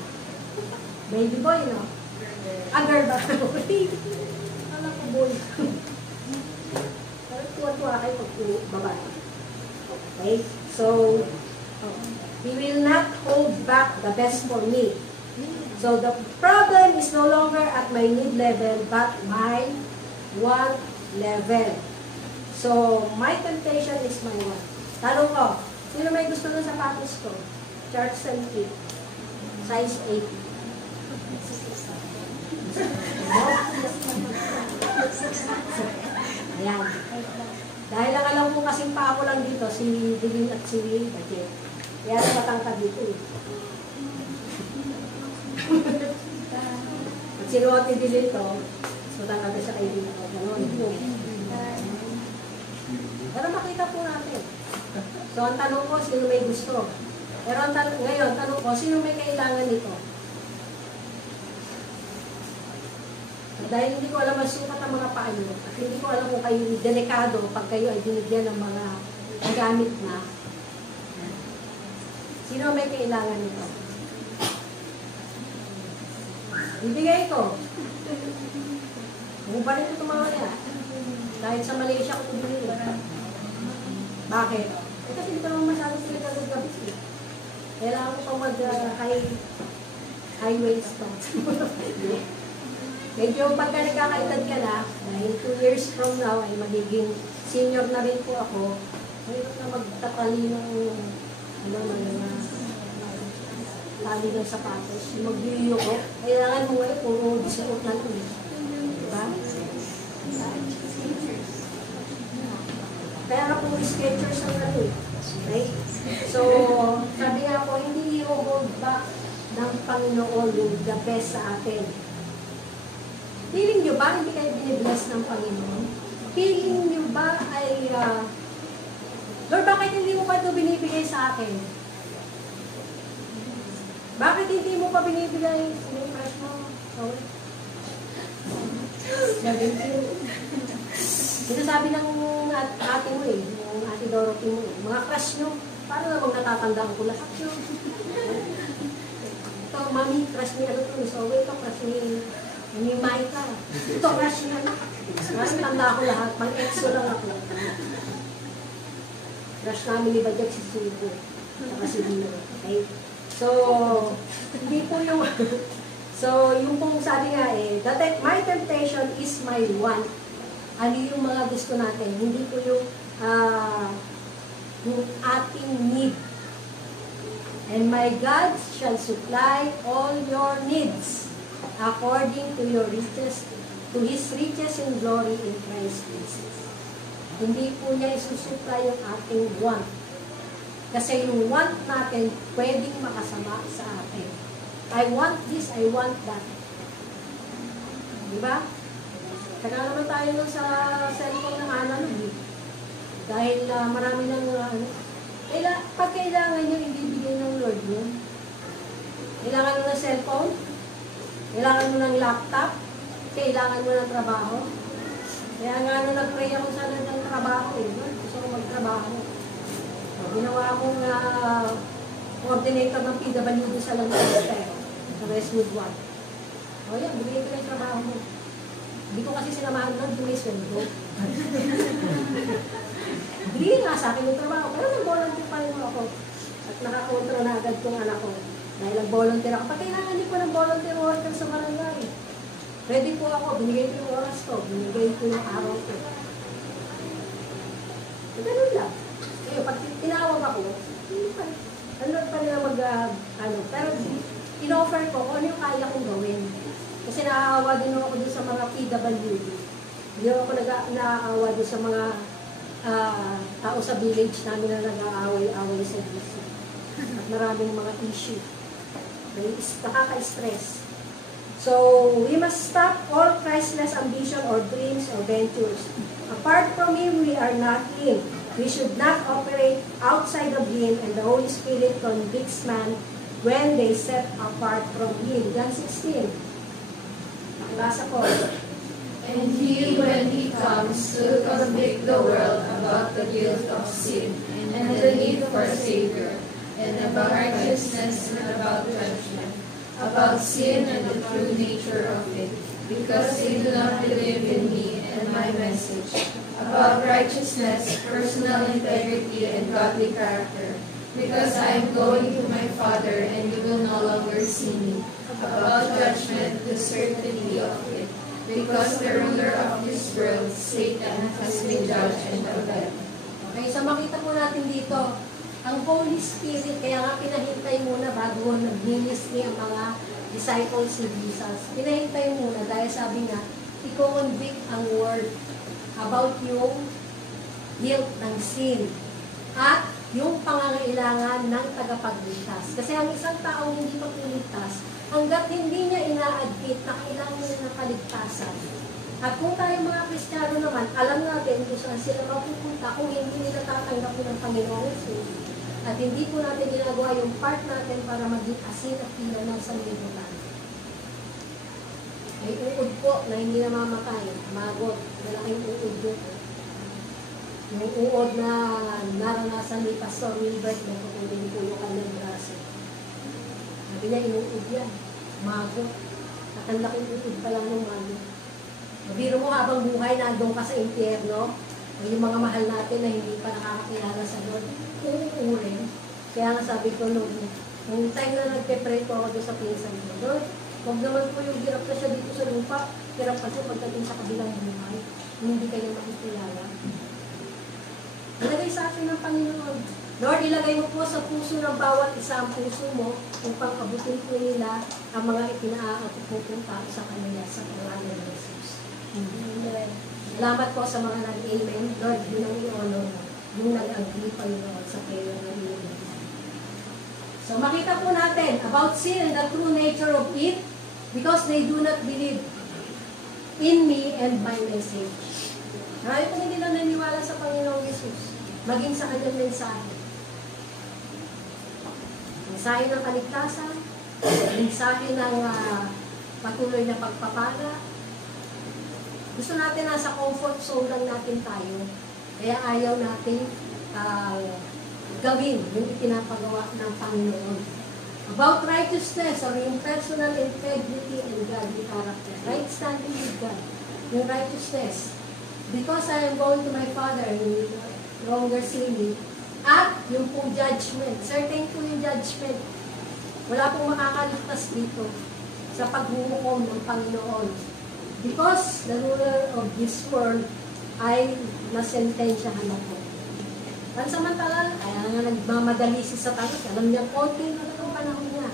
Baby boy, no? Girl ba? Alam ko, boy. Pero tuwa-tuwa kayo pag babae. Okay? So, He will not hold back the best for me. So, the problem is no longer at my need level, but my want level. So, my temptation is my want. Tanong ko, sino may gusto ng sapatos ko? Church and fit. Size 8. Ayan. Dahil lang alam ko kasing pa ako lang dito, si Divine at si Bajet. Kaya matangkad dito eh. At sinuot ni Divine to, matangkad siya kay Divine. Pero makita po natin. So, ang tanong ko, sino may gusto? Pero ngayon, tanong ko, sino may kailangan nito? Dahil hindi ko alam ang sukat ang mga paa nyo, at hindi ko alam kung kayo delikado pag kayo ay binigyan ng mga gamit na. Sino may kailangan nito? Bibigay ko. Bumaba rin ko tumawala. Dahil sa Malaysia ko binili. Bakit? Eh, kasi hindi ko naman masyadong pinagkagagabit eh. Kailangan ko pang high waist pa. Medyo pagka nagkakaedad ka na, dahil 2 years from now ay magiging senior na rin po ako, mayroon na magtatali ng tali ng sapatos. Mag-video ko, kailangan mo ngayon kung disuot na ito. Diba? Kaya nga po Skechers ang ano eh. Right? So, sabi nga po, hindi i-hold back ng Panginoon yung the best sa atin. Feeling nyo ba hindi kayo binibless ng Panginoon? Feeling nyo ba ay, Lord, bakit hindi mo pa ito binibigay sa akin? Bakit hindi mo pa binibigay yung crush mo? Okay. Sinasabi ng ate mo eh, yung ate Dorothy mo eh, mga crush nyo, paano namang natatandaan ko lahat yun? Ito, mami, crush ni ano to, so ito, crush ni Maika. Ito, crush ni ano. Mas tanda ko lahat, pang-exo lang ako. Crush namin ni Bajak si Subo. Saka si Dino. Okay? So, hindi po yung... So, yung pong sabi nga eh, my temptation is my want. Ano yung mga gusto natin? Hindi po yung ating need. And my God shall supply all your needs according to your riches, to His riches in glory in Christ Jesus. Hindi po niya isusupply yung ating want. Kasi yung want natin, pwedeng makasama sa atin. I want this, I want that. Diba? Saka naman tayo nun sa cellphone ng analog eh. Dahil marami ng pag kailangan nyo, hindi bigay ng Lord yun. Kailangan mo ng cellphone, kailangan mo ng laptop, kailangan mo ng trabaho. Kaya nga nag-pray ako sa Lord ng trabaho eh. Gusto ko magtrabaho. Ginawa akong coordinator ng PWD sa Lancaster, sa Westwood 1. O yan, bigay ko na yung trabaho mo. Hindi ko kasi sinamahan doon, hindi may sweldo. Bigay nga sa akin yung trabaho, pero nag-volunteer pa rin ako. At nakakontrol na agad kong anak ko. Dahil nag-volunteer ako. Pag kailangan din po ng volunteer worker sa barangay. Ready po ako, binigay ko yung oras ko, binigay ko yung araw ko. So, ganun lang. Kaya pag tinawag ako, ano pa nila pero in-offer ko kung ano yung kaya kong gawin. Kasi naaawa din ako doon sa mga PWD. Hindi ako naaawa doon sa mga tao sa village namin na nag-aaway-aaway sa DC. At maraming mga issue. Nakaka-stress. So, we must stop all Christless ambition or dreams or ventures. Apart from Him, we are not Him. We should not operate outside of Him, and the Holy Spirit convicts man when they set apart from Him. John 16. Nakibasa ko. And He, when He comes, will convict the world about the guilt of sin, and the need for a Savior, and about righteousness and about judgment, about sin and the true nature of it, because they do not believe in me and my message. About righteousness, personal integrity, and godly character, because I am going to my Father and you will no longer see me. About judgment, the certainty of it, because the ruler of this world, Satan, has been judged and condemned. Okay, so makita po natin dito, ang Holy Spirit, kaya nga pinahintay muna bago nag-ministry ang mga disciples ni Jesus. Pinahintay muna dahil sabi nga, i-convict ang word about yung guilt ng sin at yung pangangailangan ng tagapagligtas. Kasi ang isang taong hindi pagligtas, hanggat hindi niya ina-admit na kailangan niya ng kaligtasan. At kung tayo mga Kristiyano naman, alam natin kung saan sila mapupunta kung hindi nila tatanggapin ng Panginoong Jesus. At hindi po natin ginagawa yung part natin para maging asin at pila ng sanlibutan. May uod po na hindi namamatay. Magot. Malaking uod yun. Yung uod na naranasan ni Pastor Wilbert na kukunin po yung kanyang braso. Sabi niya, inuud yan. Magot. At Ang laking utod pa lang ng ano. Biro mo habang buhay, nandun ka sa impyerno, o yung mga mahal natin na hindi pa nakakakilala sa Lord, uuurin. Kaya nga sabi ko, nung time na nagpe-pray po ako doon sa pinsan ko, Lord, huwag naman po yung hirap na siya dito sa lupa, hirap pa siya pagdating sa kabilang buhay, hindi kayo makikilala. Ilagay sa atin ng Panginoon. Lord, ilagay mo po sa puso ng bawat isa ang puso mo upang abutin po nila ang mga itinaapupunta sa kanila sa pangalan ng Jesus. Amen. Salamat po sa mga nag-amen. Lord, yun ang i-honor mo. Yung nag-agree, Panginoon, sa prayer ng Panginoon. So, makita po natin about sin and the true nature of it because they do not believe in me and my message. Marami po hindi lang naniwala sa Panginoong Jesus, maging sa kanyang mensahe. Mensahe ng kaligtasan, mensahe ng patuloy na pagpapala. Gusto natin nasa comfort zone lang natin tayo. Kaya ayaw natin gawin yung itinapagawa ng Panginoon. About righteousness or yung personal integrity and godly character. Right standing with God. Yung righteousness. Because I am going to my Father, you no longer see me. At yung pong judgment. Certain po yung judgment. Wala pong makakaligtas dito sa paghuhukom ng Panginoon. Because the ruler of this world ay nasentensyahan na po. Pansamantala, kaya nga nagmamadali si Satanas. Alam niya, konti na lang ang panahon niya.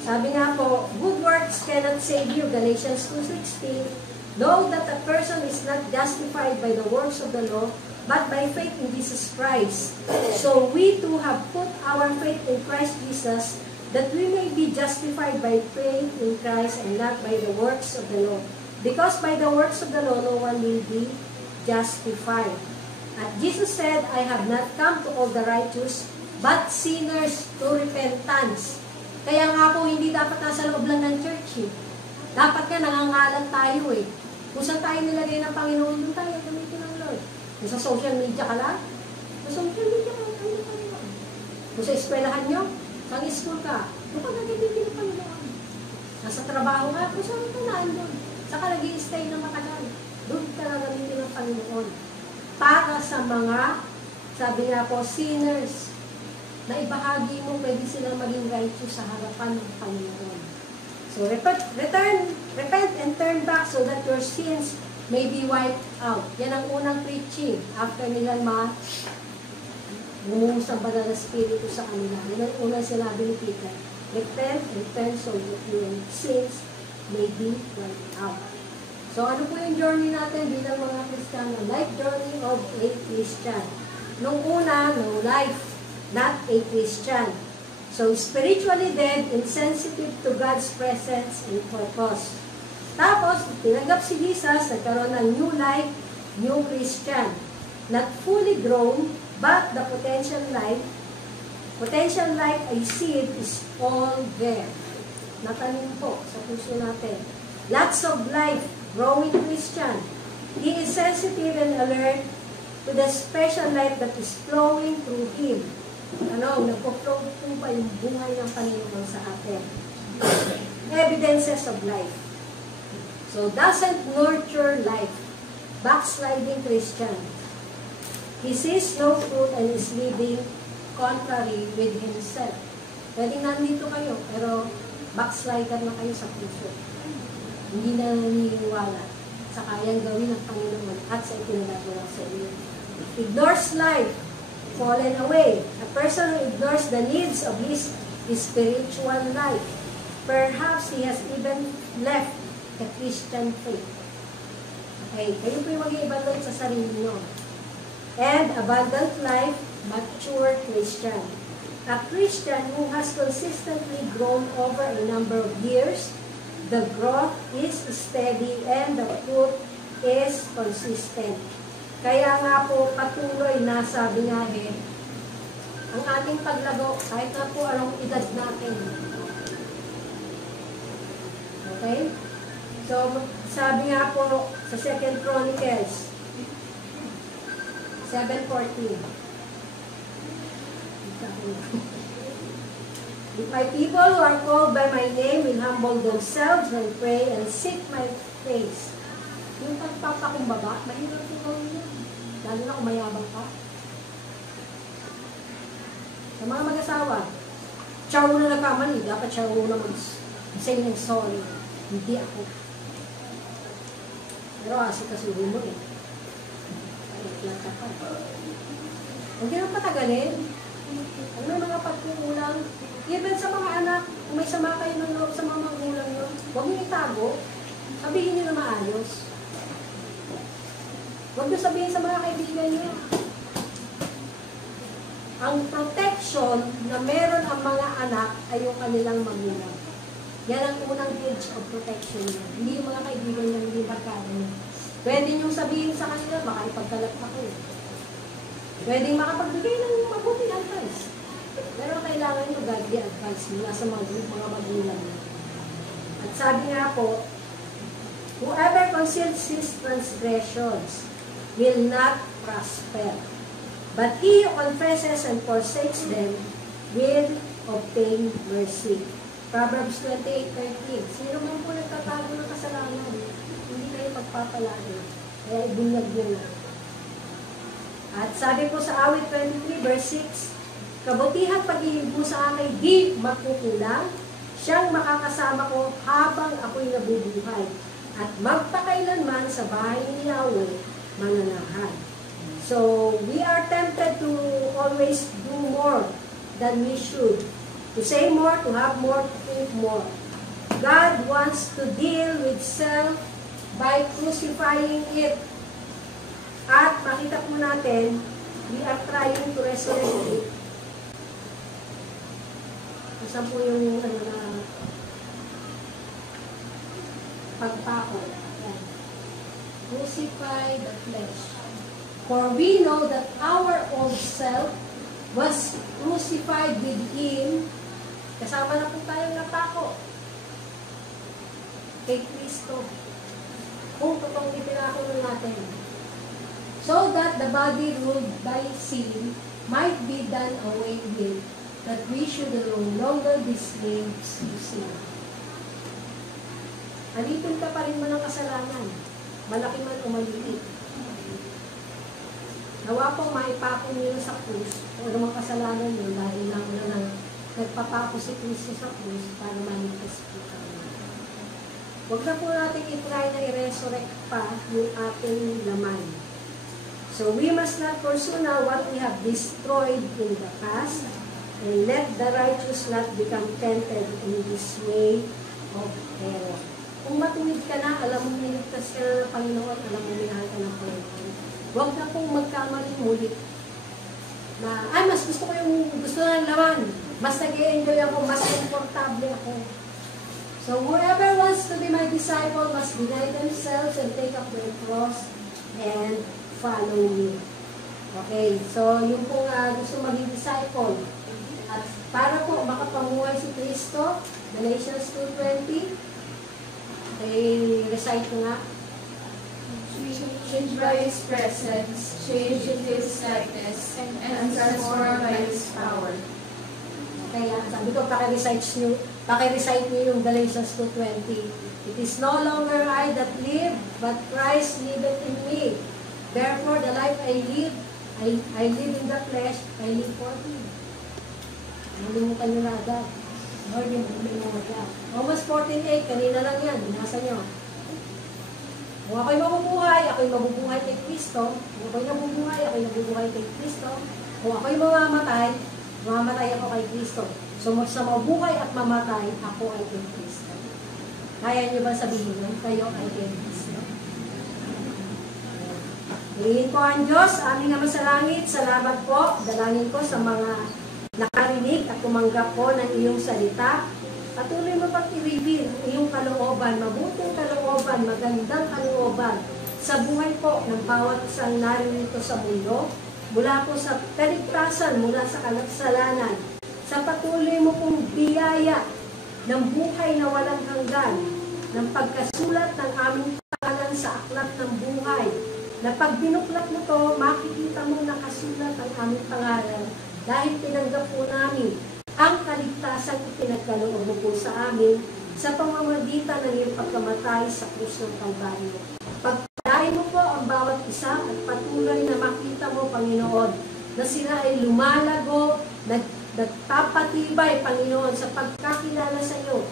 Sabi nga po, good works cannot save you. Galatians 2:16. Know that a person is not justified by the works of the law, but by faith in Jesus Christ. So we too have put our faith in Christ Jesus, that we may be justified by faith in Christ and not by the works of the law. Because by the works of the law, no one will be justified. At Jesus said, I have not come to call the righteous, but sinners to repentance. Kaya nga po, hindi dapat nasa loob lang ng church eh. Dapat ka nangangalan tayo eh. Kung saan tayo nilagay ng Panginoon, doon tayo gamitin ng Lord. Kung sa social media ka lang, sa social media ka lang, gamitin ng Panginoon. Kung sa eskwelahan nyo, sa school ka, doon ka nagamitin ng Panginoon. Nasa trabaho ka, kung saan ka nandun. Saka nag-i-stay na matagal. Doon ka nagamitin ng Panginoon. Para sa mga, sabi nga po, sinners, na ibahagi mo, pwede silang maging righteous sa harapan ng Panginoon. So, repent and turn back so that your sins may be wiped out. Yan ang unang preaching after nila bumuhos ang banal na spirito sa kanila. Yan ang unang sinabi ni Peter. Repent and turn so that your sins may be wiped out. So, ano po yung journey natin bilang mga Kristiyano? Life journey of a Christian. Nung una, no life, not a Christian. So, spiritually dead, insensitive to God's presence and purpose. Tapos, tinanggap si Jesus, nagkaroon ng new life, new Christian. Not fully grown, but the potential life I seed is all there. Natanim po sa puso natin. Lots of life, growing Christian. He is sensitive and alert to the special life that is flowing through him. Nagpo-flow po ba yung buhay ng Panginoon sa atin? Evidences of life. So, doesn't nurture life. Backsliding Christian. He sees no fruit and is living contrary with himself. Pwedeng nandito kayo, pero backslider na kayo sa puso. Hindi na naniniwala sa kayang gawin ng Panginoon at sa itinagagawa sa iyo. Ignores life. Fallen away. A person who ignores the needs of his spiritual life. Perhaps he has even left the Christian faith. Okay, kayo po yung mag-i-evaluate sa sarili nyo. And abundant life, mature Christian. A Christian who has consistently grown over a number of years, the growth is steady and the fruit is consistent. Kaya nga po patuloy na sabi nga ang ating paglago, kahit na po anong edad natin. Okay? So, sabi nga po sa 2 Chronicles 7:14. If my people who are called by my name will humble themselves and pray and seek my face. Yung pagpapakumbaba, mahirap yung gawin yan. Lalo na kung mayabang ka. Sa mga mag-asawa, siya una nagkamali, dapat siya una mag-say ng sorry. Hindi ako. Pero kasi kasuhin mo eh. Huwag din ang patagalin. Kung may mga pagkukulang, even sa mga anak, kung may sama kayo ng loob sa mga magulang nyo, huwag nyo itago, sabihin nyo na maayos. Huwag nyo sabihin sa mga kaibigan nyo. Ang protection na meron ang mga anak ay yung kanilang magulang. Yan ang unang edge of protection nyo. Hindi yung mga kaibigan nyo, hindi barkada nyo. Pwede nyo sabihin sa kanila, baka ipagkalat ako. Pwede makapagbigay ng mabuting advice. Pero kailangan nyo godly advice mula sa mga magulang nyo. At sabi nga po, whoever conceals his transgressions will not prosper. But he who confesses and forsakes them will obtain mercy. Proverbs 28:13. Sino man po nagtatago ng kasalanan, hindi kayo pagpapalain. Kaya ibunyag nyo na. At sabi po sa awit 23 verse 6, kabutihang pag-ihimpo sa akin di magkukulang, siyang makakasama ko habang ako'y nabubuhay. At magpakailanman sa bahay ni Yahweh mananahan. So, we are tempted to always do more than we should. To say more, to have more, to think more. God wants to deal with self by crucifying it. At makita po natin, we are trying to resurrect it. Saan po yung pagpako? Crucify the flesh. For we know that our old self was crucified with Him. Kasama na po tayong napako kay Kristo. Kung totoong ipinako natin. So that the body ruled by sin might be done away with, that we should no longer be slaves to sin. Alipin ka pa rin mo ng kasalanan, malaki man o maliit. Nawa pong maipako nyo sa krus, o naman kasalanan nyo, dahil lang na nagpapako si Kristo sa krus para maligtas po tayo. Huwag na po natin i-try na i-resurrect pa yung ating laman. So we must not pursue now what we have destroyed in the past, and let the righteous not become tempted in this way of error. Kung matuwid ka na, alam mo niligtas ka na ng Panginoon, alam mo minahal ka ng Panginoon. Huwag na pong magkamaling ulit na, mas gusto ko ng laman, mas nag-i-enjoy ako, mas komportable ako. So whoever wants to be my disciple must deny themselves and take up their cross and follow me. Okay, so yung pong gusto maging disciple, at para po makapamuhay si Kristo, Galatians 2:20, recite ko nga. Changed by His presence, changed in His likeness, and transformed by His power. Kaya sabi ko, paki-recite niyo yung Galatians 2:20. It is no longer I that live, but Christ liveth in me. Therefore, the life I live in the flesh, I live for Him. Nalimutan nyo na agad. Lord, yung bumili mo agad. Romans 14:8, kanina lang yan, binasa nyo. Kung ako'y mabubuhay kay Kristo. Kung ako'y nabubuhay kay Kristo. Kung ako'y mamamatay ako kay Kristo. So, sa mabuhay at mamatay, ako ay kay Kristo. Kaya nyo ba sabihin nun? Kayo ay kay Kristo. Piliin po ang Diyos, aming Ama sa langit. Salamat po. Dalangin ko sa mga nakarinig at tumanggap po ng iyong salita. Patuloy mo pang i-reveal iyong kalooban, mabuting kalooban, magandang kalooban sa buhay po ng bawat isang naririto sa mundo, mula po sa kaligtasan, mula sa kasalanan, sa patuloy mo pong biyaya ng buhay na walang hanggan, ng pagkasulat ng aming pangalan sa aklat ng buhay, na pag binuklat mo to, makikita mo nakasulat ang aming pangalan dahil tinanggap po namin ang kaligtasang ipinagkaloob mo po sa amin sa pamamagitan ng iyong pagkamatay sa krus ng Kalbaryo. Pagpalain mo po ang bawat isa at patuloy na makita mo, Panginoon, na sila ay lumalago, nagpapatibay, Panginoon, sa pagkakilala sa iyo.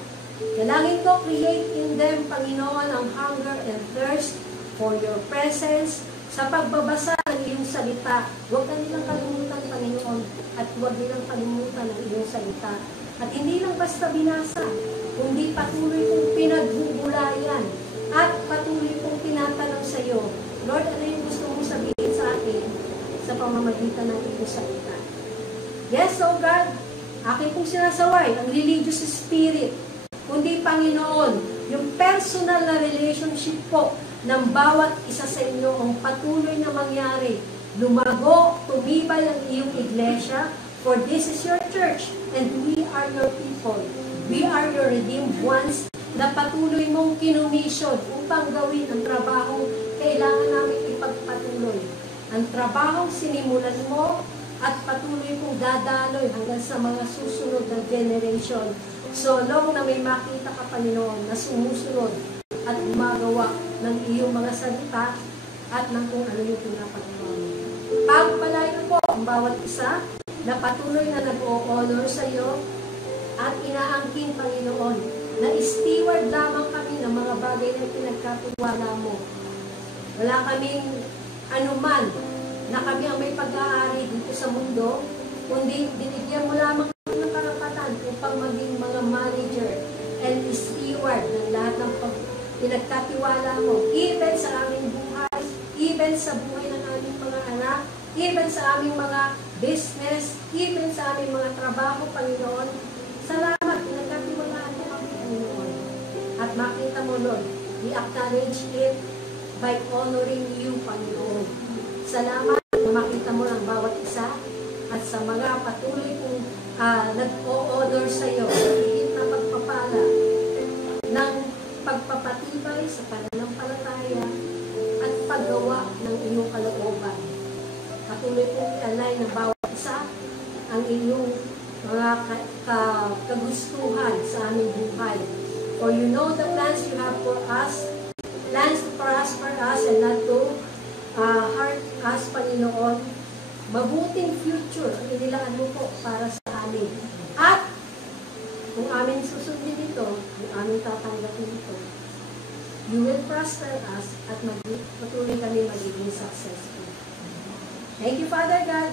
Dalangin ko, create in them, Panginoon, ang hunger and thirst for your presence sa pagbabasa ng iyong salita. Huwag ka nilang kalimutan, Panginoon, at huwag nilang kalimutan ang iyong salita. At hindi lang basta binasa, kundi patuloy kong pinagbubulayan at patuloy kong tinatanong sa iyo, Lord, ano yung gusto mong sabihin sa akin sa pamamagitan ng iyong salita? Yes, oh God, akin pong sinasaway ang religious spirit, kundi Panginoon, yung personal na relationship po ng bawat isa sa inyo ang patuloy na mangyari. Lumago, tumibay ang iyong iglesia, for this is your church and we are your people. We are your redeemed ones na patuloy mong kinumisyon upang gawin ang trabaho kailangan namin ipagpatuloy. Ang trabaho sinimulan mo at patuloy kong dadaloy hanggang sa mga susunod na generation. So long na may makita ka, Panginoon, na sumusunod at gumagawa ng iyong mga salita at ng kung ano yung pinapagawa mo. Pagpalain po ang bawat isa na patuloy na nag-o-honor sa iyo at inaangkin, Panginoon, na steward lamang kami ng mga bagay na pinagkatiwala mo. Wala kaming anuman na kami ang may pag-aari dito sa mundo, kundi binigyan mo lamang kami ng karapatan upang maging mga manager and steward ng lahat ng pinagkatiwala mo, even sa aming buhay, even sa buhay ng aming mga anak, even sa aming mga business, even sa aming mga trabaho, Panginoon. Salamat, pinagkatiwalaan mo kami, Panginoon. At makita mo, Lord, we acknowledge it by honoring you, Panginoon. Salamat na makita mo ang bawat isa at sa mga patuloy kong nag-o-honor sa iyo, higit na pagpapala ng pagpapatibay sa pananampalataya at paggawa ng iyong kalooban. Patuloy kong i-align ng bawat isa ang iyong mga kagustuhan sa aming buhay. For you know the plans you have for us, plans to prosper us and not to hurt us, Panginoon. Mabuting future ang inilaan mo po para sa amin. At kung amin susundin ito, kung amin tatanggapin ito, you will prosper us at patuloy kami magiging successful. Thank you, Father God,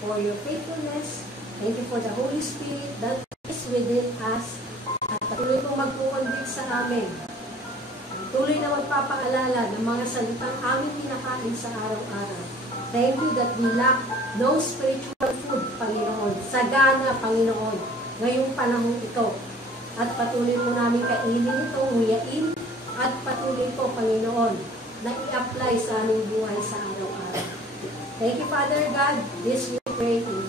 for your faithfulness. Thank you for the Holy Spirit that is within us at patuloy kong magpukonvict sa amin. Tuloy na magpapaalala ng mga salitang aming pinakain sa araw-araw. Thank you that we lack no spiritual food, Panginoon. Sagana, Panginoon, ngayong panahon ito. At patuloy po namin kainin ito, nguyain, at patuloy po, Panginoon, na i-apply sa aming buhay sa araw-araw. Thank you, Father God. This we pray in